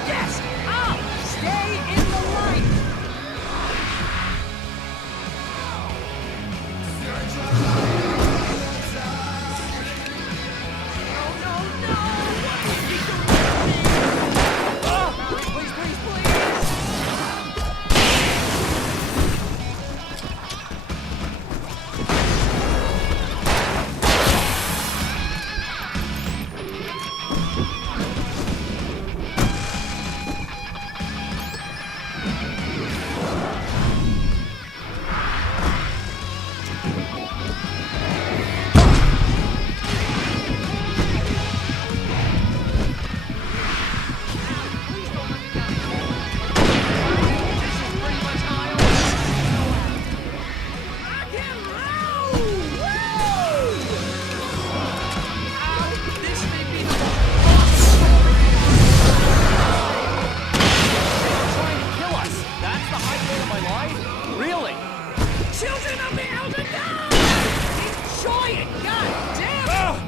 Yes! Al! Stay in the light! No, no, no! What are you doing to me? Please, please, please! Please don't let me down. This is pretty much how I can roll! Ow, this may be the most awesome story They're trying to kill us. That's the high point of my life? Really? Children of the Elder God! Enjoy it! God damn it!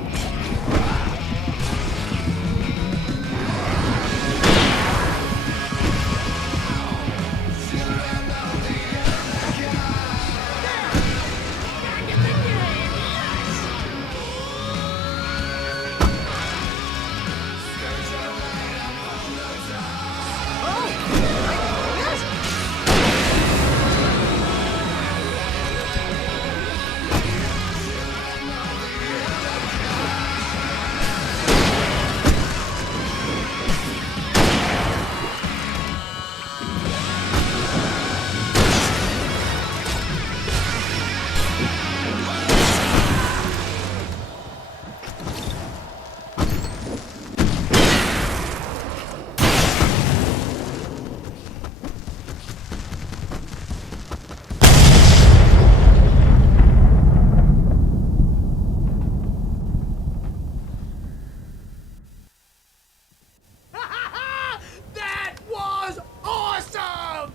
That was awesome!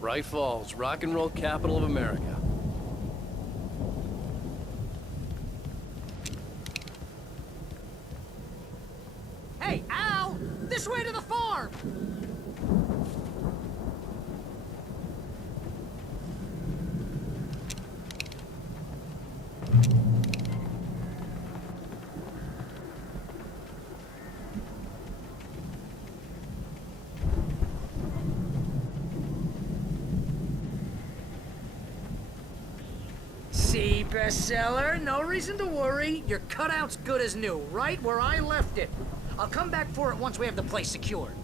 Bright Falls, rock and roll capital of America. Hey, Al! This way to the farm! Easy, bestseller. No reason to worry. Your cutout's good as new, right where I left it. I'll come back for it once we have the place secured.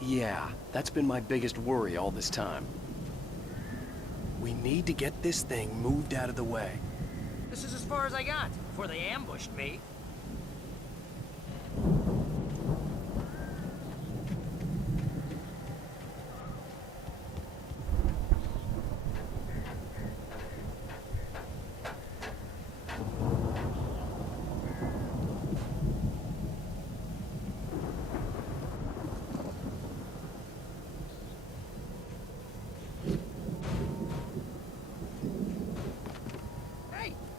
Yeah, that's been my biggest worry all this time. We need to get this thing moved out of the way. This is as far as I got before they ambushed me.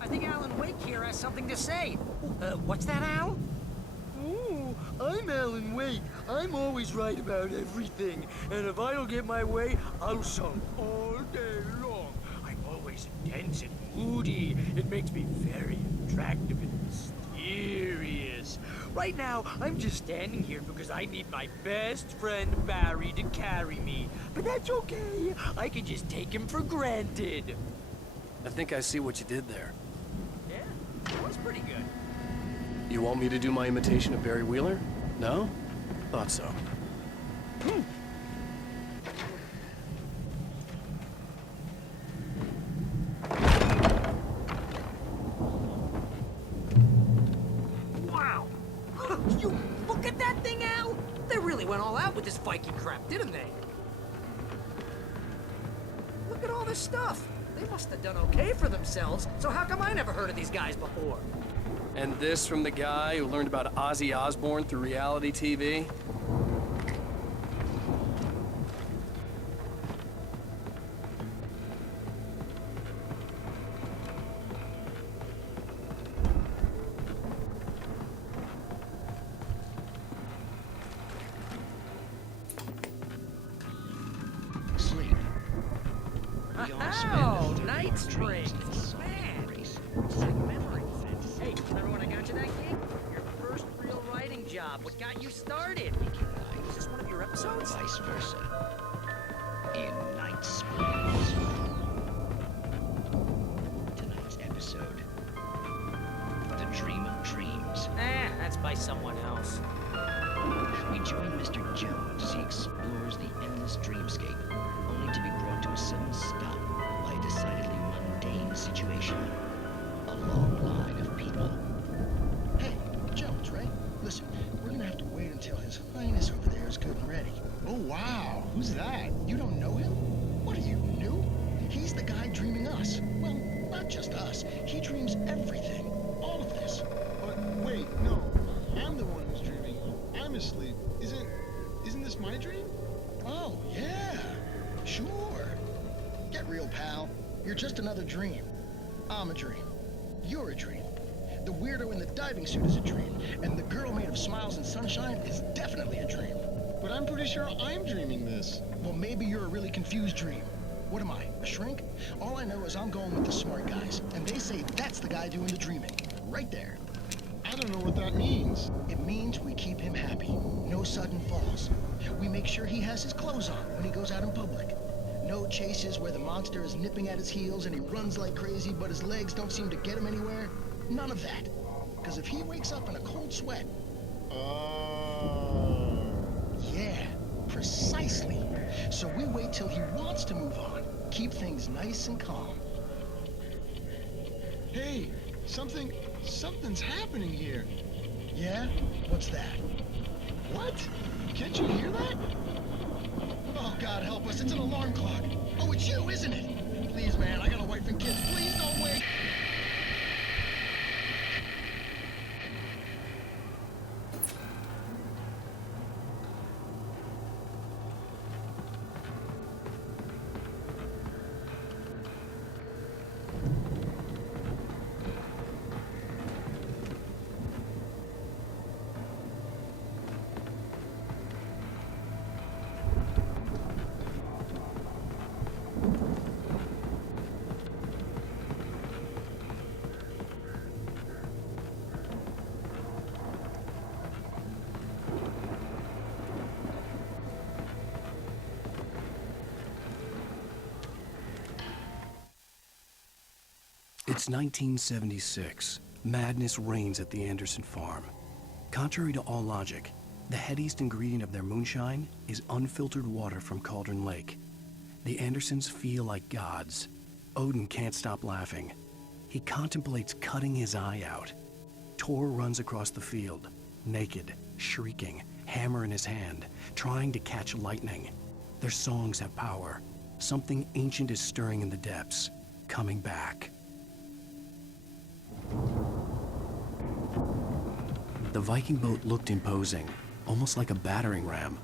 I think Alan Wake here has something to say. What's that, Al? Ooh, I'm Alan Wake. I'm always right about everything. And if I don't get my way, I'll sulk all day long. I'm always intense and moody. It makes me very attractive and mysterious. Right now, I'm just standing here because I need my best friend Barry to carry me. But that's okay. I can just take him for granted. I think I see what you did there. That was pretty good. You want me to do my imitation of Barry Wheeler? No? Thought so. Wow! You look at that thing, Al! They really went all out with this Viking crap, didn't they? Look at all this stuff. They must have done okay for themselves, so how come I never heard of these guys before? And this from the guy who learned about Ozzy Osbourne through reality TV? Sleep. Oh, Night Springs. Man, sick memories. Hey, remember when I got you that gig? Your first real writing job. What got you started? Was this one of your episodes? Vice versa. In Night Springs. Tonight's episode. The Dream of Dreams. That's by someone else. We join Mr. Jones as he explores the endless dreamscape, only to be brought to a sudden stop by a decidedly mundane situation. A long line of people. Hey, Jones, right? Listen, we're gonna have to wait until His Highness over there is good and ready. Oh, wow. Who's that? You don't know him? What are you, new? He's the guy dreaming us. Well, not just us. He dreams everything. All of this. But wait, no. I'm the one who's dreaming. I'm asleep. Isn't this my dream? Oh, yeah. Sure. Get real, pal. You're just another dream. I'm a dream. You're a dream. The weirdo in the diving suit is a dream. And the girl made of smiles and sunshine is definitely a dream. But I'm pretty sure I'm dreaming this. Well, maybe you're a really confused dream. What am I, a shrink? All I know is I'm going with the smart guys. And they say that's the guy doing the dreaming. Right there. I don't know what that means. It means we keep him happy. No sudden falls. We make sure he has his clothes on when he goes out in public. No chases where the monster is nipping at his heels and he runs like crazy, but his legs don't seem to get him anywhere. None of that. Because if he wakes up in a cold sweat... Yeah, precisely. So we wait till he wants to move on. Keep things nice and calm. Hey, something's happening here. Yeah? What's that? What? Can't you hear that? Oh, God help us, it's an alarm clock. Oh, it's you, isn't it? Please, man, I got a wife and kids. Please don't wait. It's 1976. Madness reigns at the Anderson farm. Contrary to all logic, the headiest ingredient of their moonshine is unfiltered water from Cauldron Lake. The Andersons feel like gods. Odin can't stop laughing. He contemplates cutting his eye out. Tor runs across the field, naked, shrieking, hammer in his hand, trying to catch lightning. Their songs have power. Something ancient is stirring in the depths, coming back. The Viking boat looked imposing, almost like a battering ram.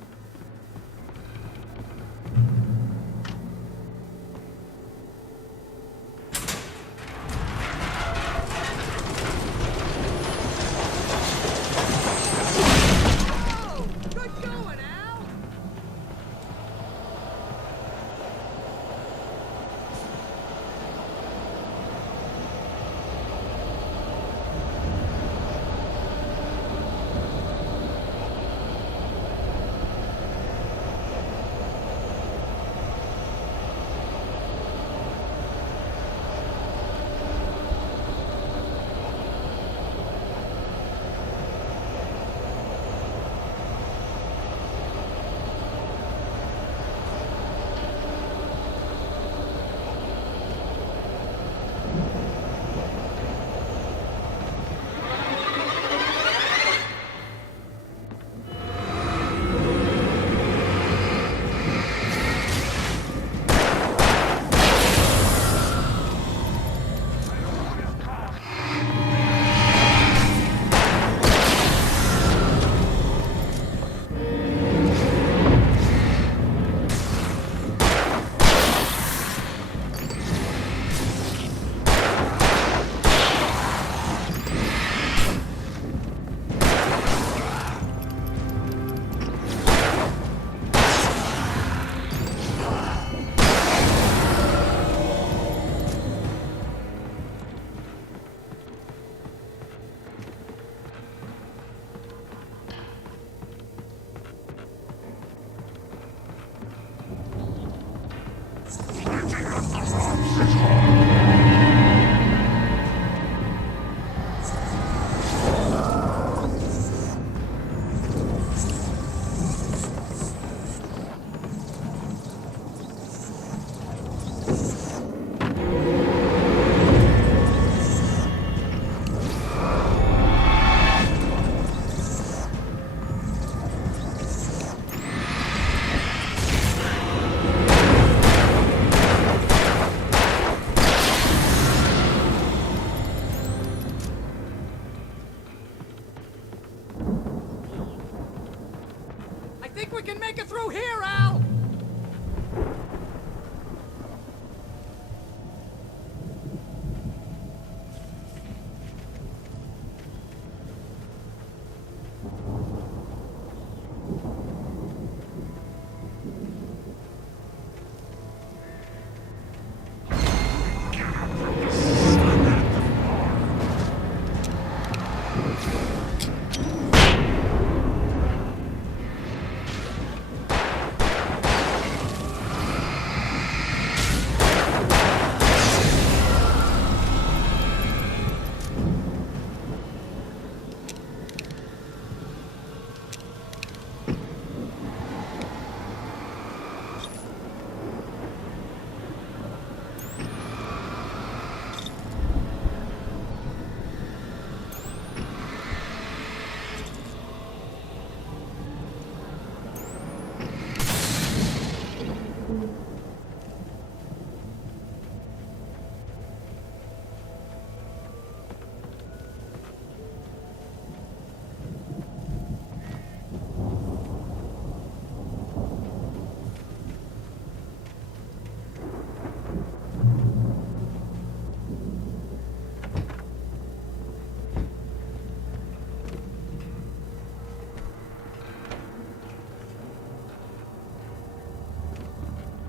We can make it through here, Al!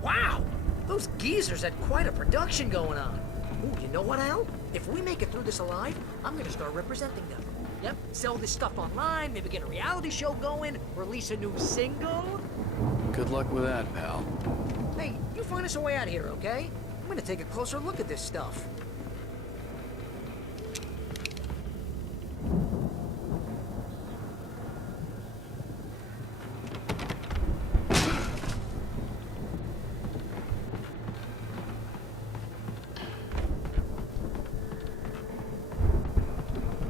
Wow! Those geezers had quite a production going on. Ooh, you know what, Al? If we make it through this alive, I'm gonna start representing them. Yep, sell this stuff online, maybe get a reality show going, release a new single. Good luck with that, pal. Hey, you find us a way out of here, okay? I'm gonna take a closer look at this stuff.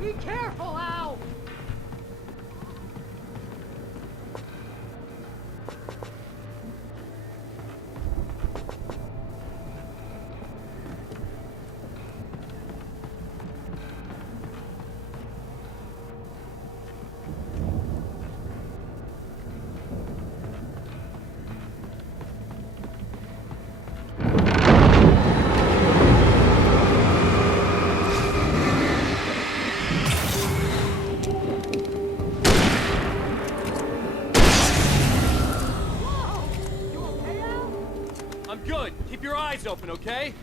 Be careful, Al! I'm good. Keep your eyes open, okay?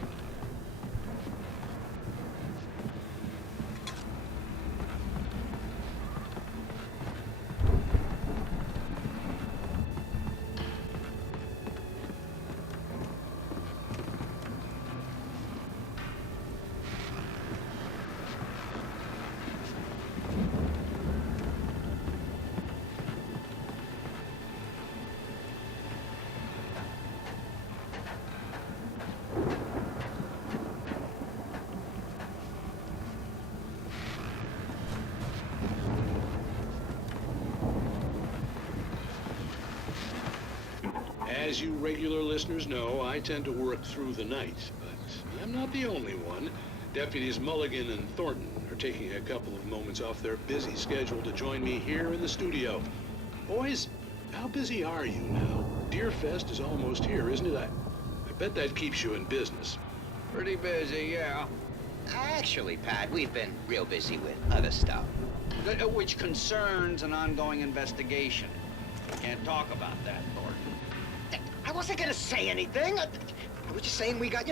As you regular listeners know, I tend to work through the night, but I'm not the only one. Deputies Mulligan and Thornton are taking a couple of moments off their busy schedule to join me here in the studio. Boys, how busy are you now? Deerfest is almost here, isn't it? I bet that keeps you in business. Pretty busy, yeah. Actually, Pat, we've been real busy with other stuff, which concerns an ongoing investigation. We can't talk about that, Thornton. I wasn't gonna say anything. I was just saying we got,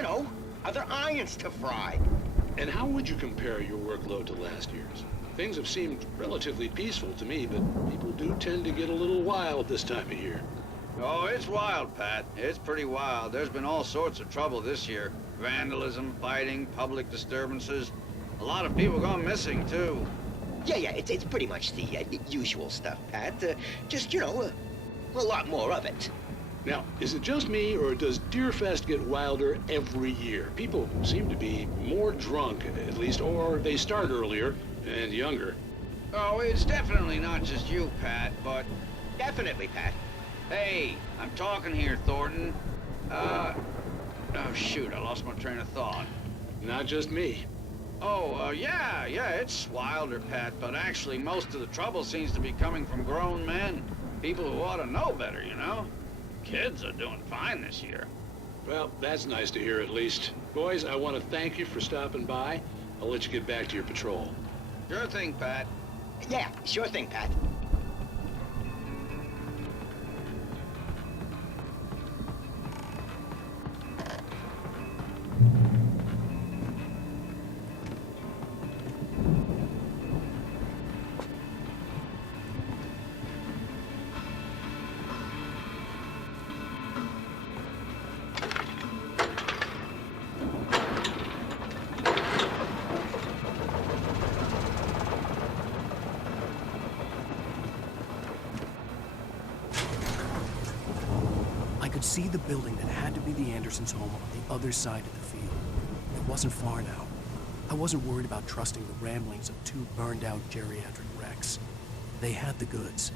other irons to fry. And how would you compare your workload to last year's? Things have seemed relatively peaceful to me, but people do tend to get a little wild this time of year. Oh, it's wild, Pat. It's pretty wild. There's been all sorts of trouble this year. Vandalism, fighting, public disturbances. A lot of people gone missing, too. Yeah, it's pretty much the usual stuff, Pat. Just, a lot more of it. Now, is it just me, or does Deerfest get wilder every year? People seem to be more drunk, at least, or they start earlier and younger. Oh, it's definitely not just you, Pat, but... Definitely, Pat. Hey, I'm talking here, Thornton. Oh, shoot, I lost my train of thought. Not just me. Oh, yeah, it's wilder, Pat, but actually most of the trouble seems to be coming from grown men. People who ought to know better, Kids are doing fine this year. Well, that's nice to hear at least. Boys, I want to thank you for stopping by. I'll let you get back to your patrol. Sure thing, Pat. Yeah, sure thing, Pat. See the building that had to be the Andersons' home on the other side of the field. It wasn't far now. I wasn't worried about trusting the ramblings of two burned-out geriatric wrecks. They had the goods.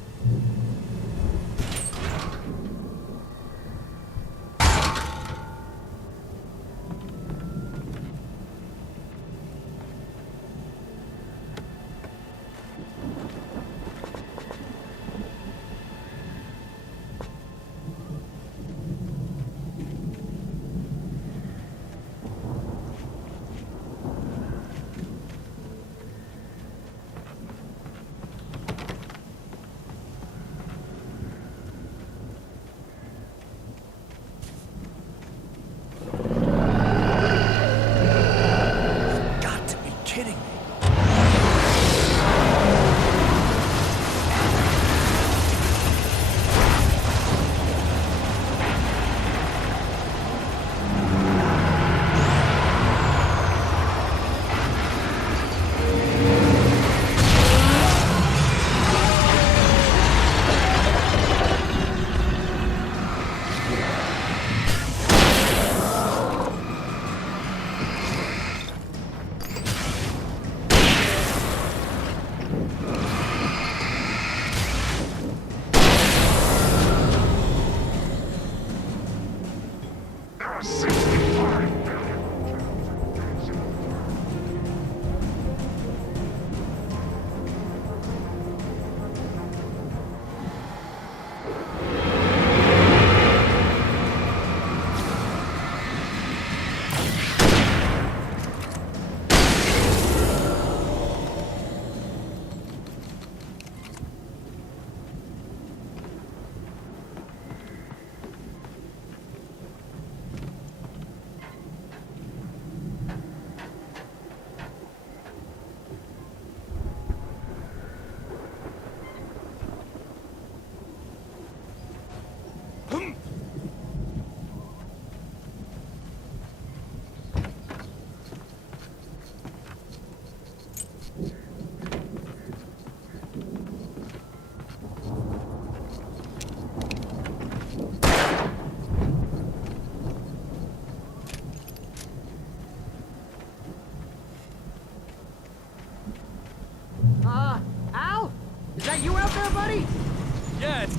Al? Is that you out there, buddy? Yeah, it's...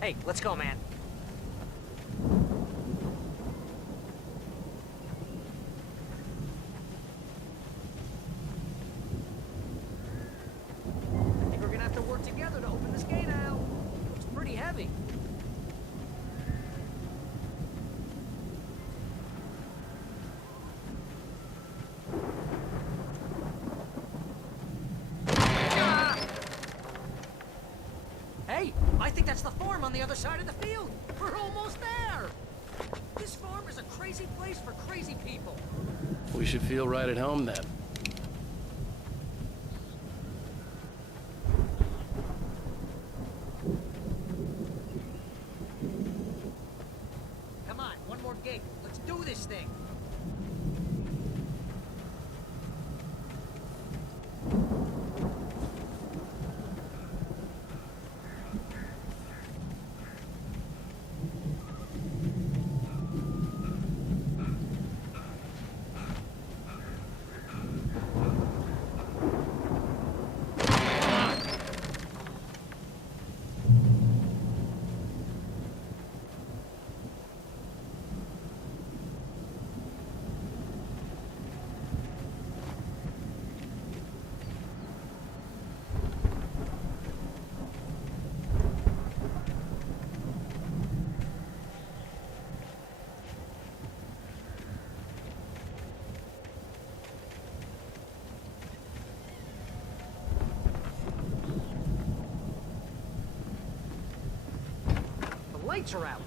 Hey, let's go, man. I think we're gonna have to work together to open this gate, Al. It's pretty heavy. Hey, I think that's the farm on the other side of the field. We're almost there. This farm is a crazy place for crazy people. We should feel right at home then. Come on, one more gate. Let's do this thing. Lights are out.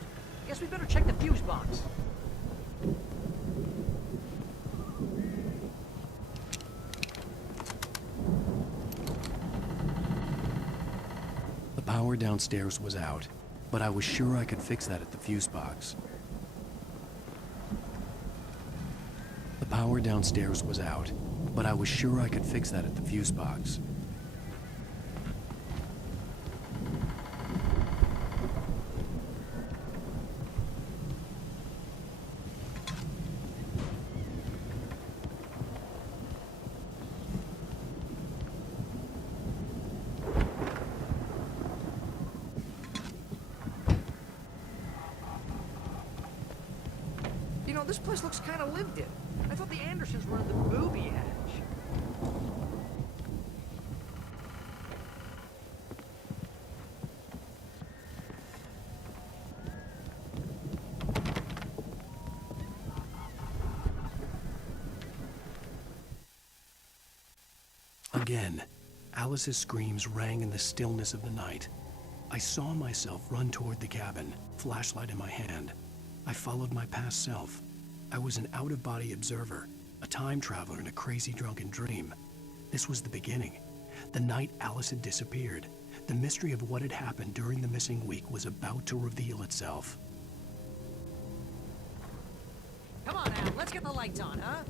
Guess we better check the fuse box. The power downstairs was out, but I was sure I could fix that at the fuse box. The power downstairs was out, but I was sure I could fix that at the fuse box. You know, this place looks kind of lived in. I thought the Andersons were in the booby hatch. Again, Alice's screams rang in the stillness of the night. I saw myself run toward the cabin, flashlight in my hand. I followed my past self. I was an out-of-body observer, a time traveler in a crazy drunken dream. This was the beginning. The night Alice had disappeared. The mystery of what had happened during the missing week was about to reveal itself. Come on, Al, let's get the lights on, huh?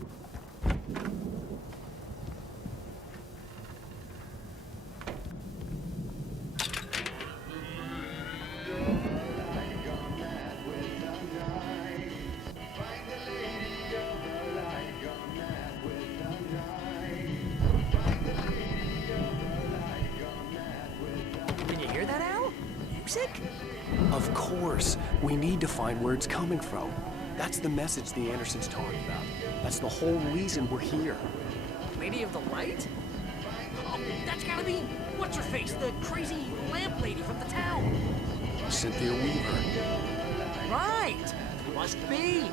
Of course. We need to find where it's coming from. That's the message the Andersons talked about. That's the whole reason we're here. Lady of the Light? Oh, that's gotta be... What's-her-face? The crazy lamp lady from the town. Cynthia Weaver. Right! Must be.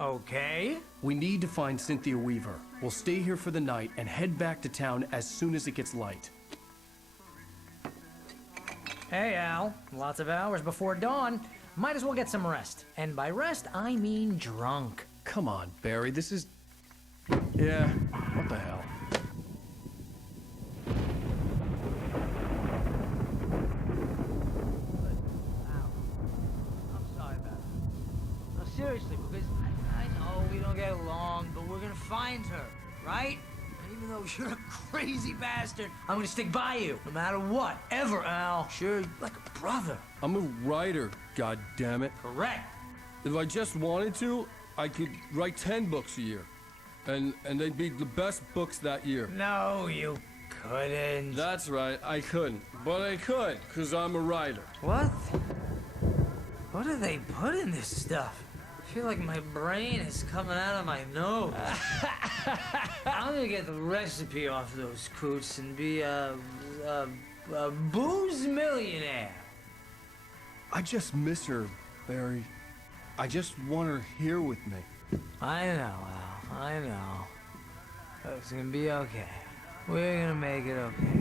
Okay. We need to find Cynthia Weaver. We'll stay here for the night and head back to town as soon as it gets light. Hey, Al. Lots of hours before dawn. Might as well get some rest. And by rest, I mean drunk. Come on, Barry. This is... Yeah, what the hell? along, but we're gonna find her, right? And even though you're a crazy bastard, I'm gonna stick by you, no matter what, ever, Al. Sure, like a brother. I'm a writer, goddammit. Correct. If I just wanted to, I could write 10 books a year. And they'd be the best books that year. No, you couldn't. That's right, I couldn't. But I could, because I'm a writer. What? What do they put in this stuff? I feel like my brain is coming out of my nose. I'm gonna get the recipe off those coots and be a booze millionaire. I just miss her, Barry. I just want her here with me. I know, Al. I know. It's gonna be okay. We're gonna make it okay.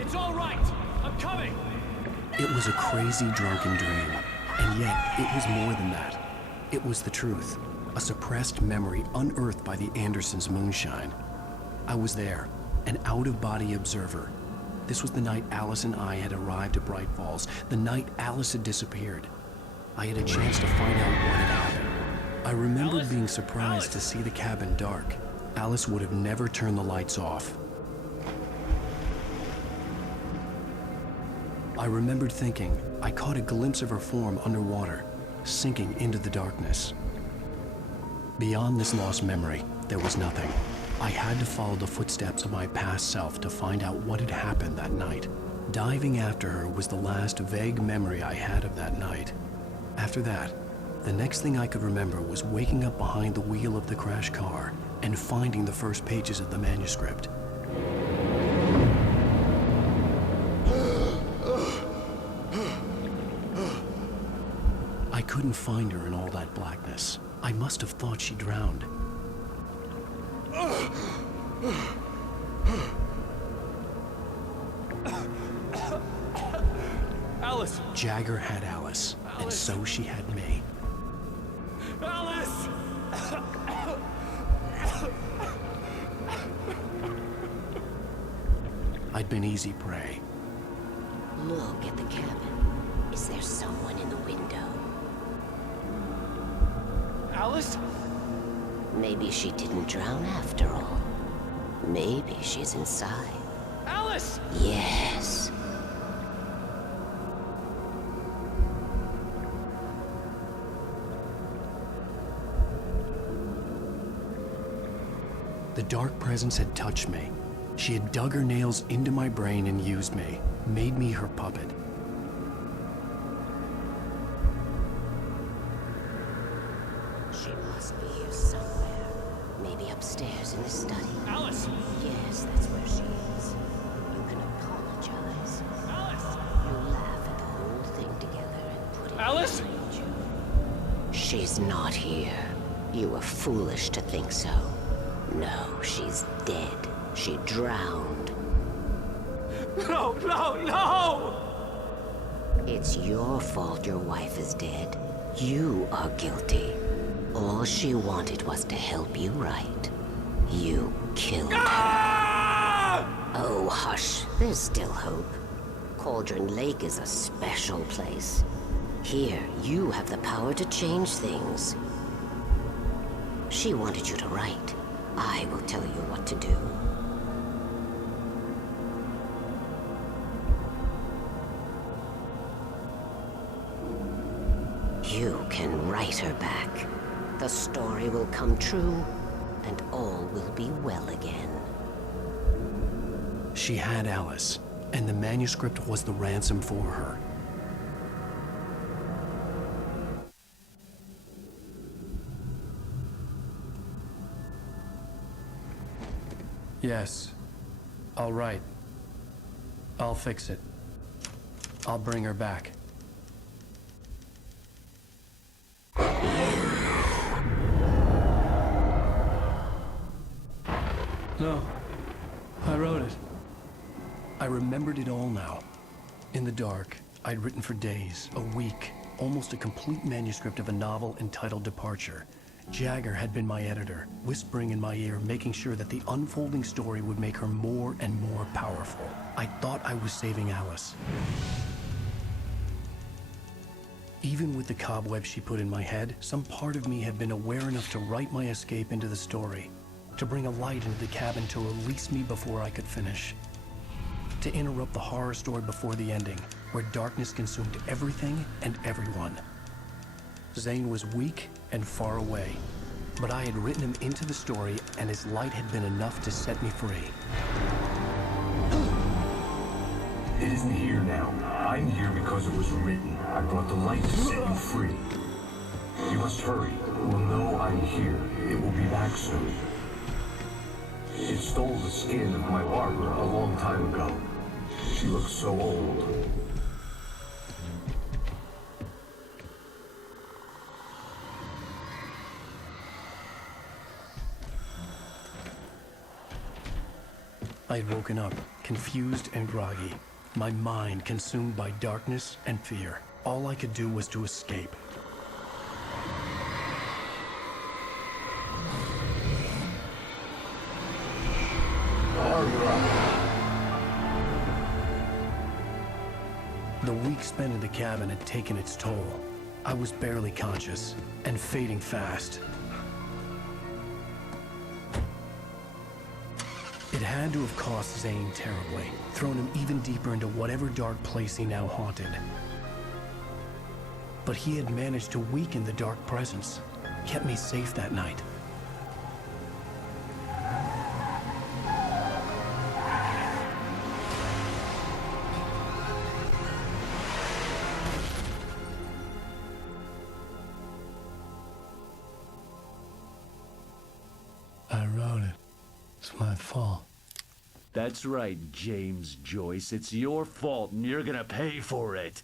It's all right. I'm coming. It was a crazy drunken dream, and yet it was more than that. It was the truth, a suppressed memory unearthed by the Andersons' moonshine. I was there, an out-of-body observer. This was the night Alice and I had arrived at Bright Falls, the night Alice had disappeared. I had a chance to find out what had happened. I remembered being surprised to see the cabin dark. Alice would have never turned the lights off. I remembered thinking I caught a glimpse of her form underwater, sinking into the darkness. Beyond this lost memory, there was nothing. I had to follow the footsteps of my past self to find out what had happened that night. Diving after her was the last vague memory I had of that night. After that, the next thing I could remember was waking up behind the wheel of the crashed car and finding the first pages of the manuscript. I couldn't find her in all that blackness. I must have thought she drowned. Alice! Jagger had Alice, and so she had me. Alice! I'd been easy prey. Look at the cabin. Is there someone in the window? Alice? Maybe she didn't drown after all. Maybe she's inside. Alice! Yes. The dark presence had touched me. She had dug her nails into my brain and used me, made me her puppet. She must be here somewhere. Maybe upstairs in the study. Alice! Yes, that's where she is. You can apologize. Alice! You laugh at the whole thing together and put it Alice! behind you. She's not here. You were foolish to think so. No, she's dead. She drowned. No, no, no! It's your fault your wife is dead. You are guilty. All she wanted was to help you right. You killed her. Oh, hush. There's still hope. Cauldron Lake is a special place. Here, you have the power to change things. She wanted you to write. I will tell you what to do. You can write her back. The story will come true, and all will be well again. She had Alice, and the manuscript was the ransom for her. Yes. All right. I'll fix it. I'll bring her back. No. I wrote it. I remembered it all now. In the dark, I'd written for days, a week, almost a complete manuscript of a novel entitled Departure. Jagger had been my editor, whispering in my ear, making sure that the unfolding story would make her more and more powerful. I thought I was saving Alice. Even with the cobwebs she put in my head, some part of me had been aware enough to write my escape into the story, to bring a light into the cabin to release me before I could finish, to interrupt the horror story before the ending, where darkness consumed everything and everyone. Zane was weak and far away, but I had written him into the story, and his light had been enough to set me free. It isn't here now. I'm here because it was written. I brought the light to set you free. You must hurry. It will know I'm here. It will be back soon. It stole the skin of my Barbara a long time ago. She looks so old. I had woken up, confused and groggy, my mind consumed by darkness and fear. All I could do was to escape. The week spent in the cabin had taken its toll. I was barely conscious, and fading fast. It had to have cost Zane terribly, thrown him even deeper into whatever dark place he now haunted. But he had managed to weaken the dark presence, kept me safe that night. I wrote it. It's my fault. That's right, James Joyce. It's your fault, and you're gonna pay for it.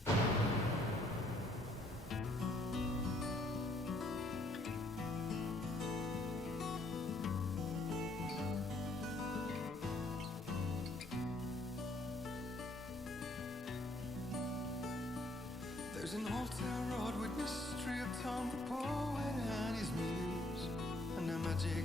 There's an old town road with mystery upon the poet and his muse, and a magic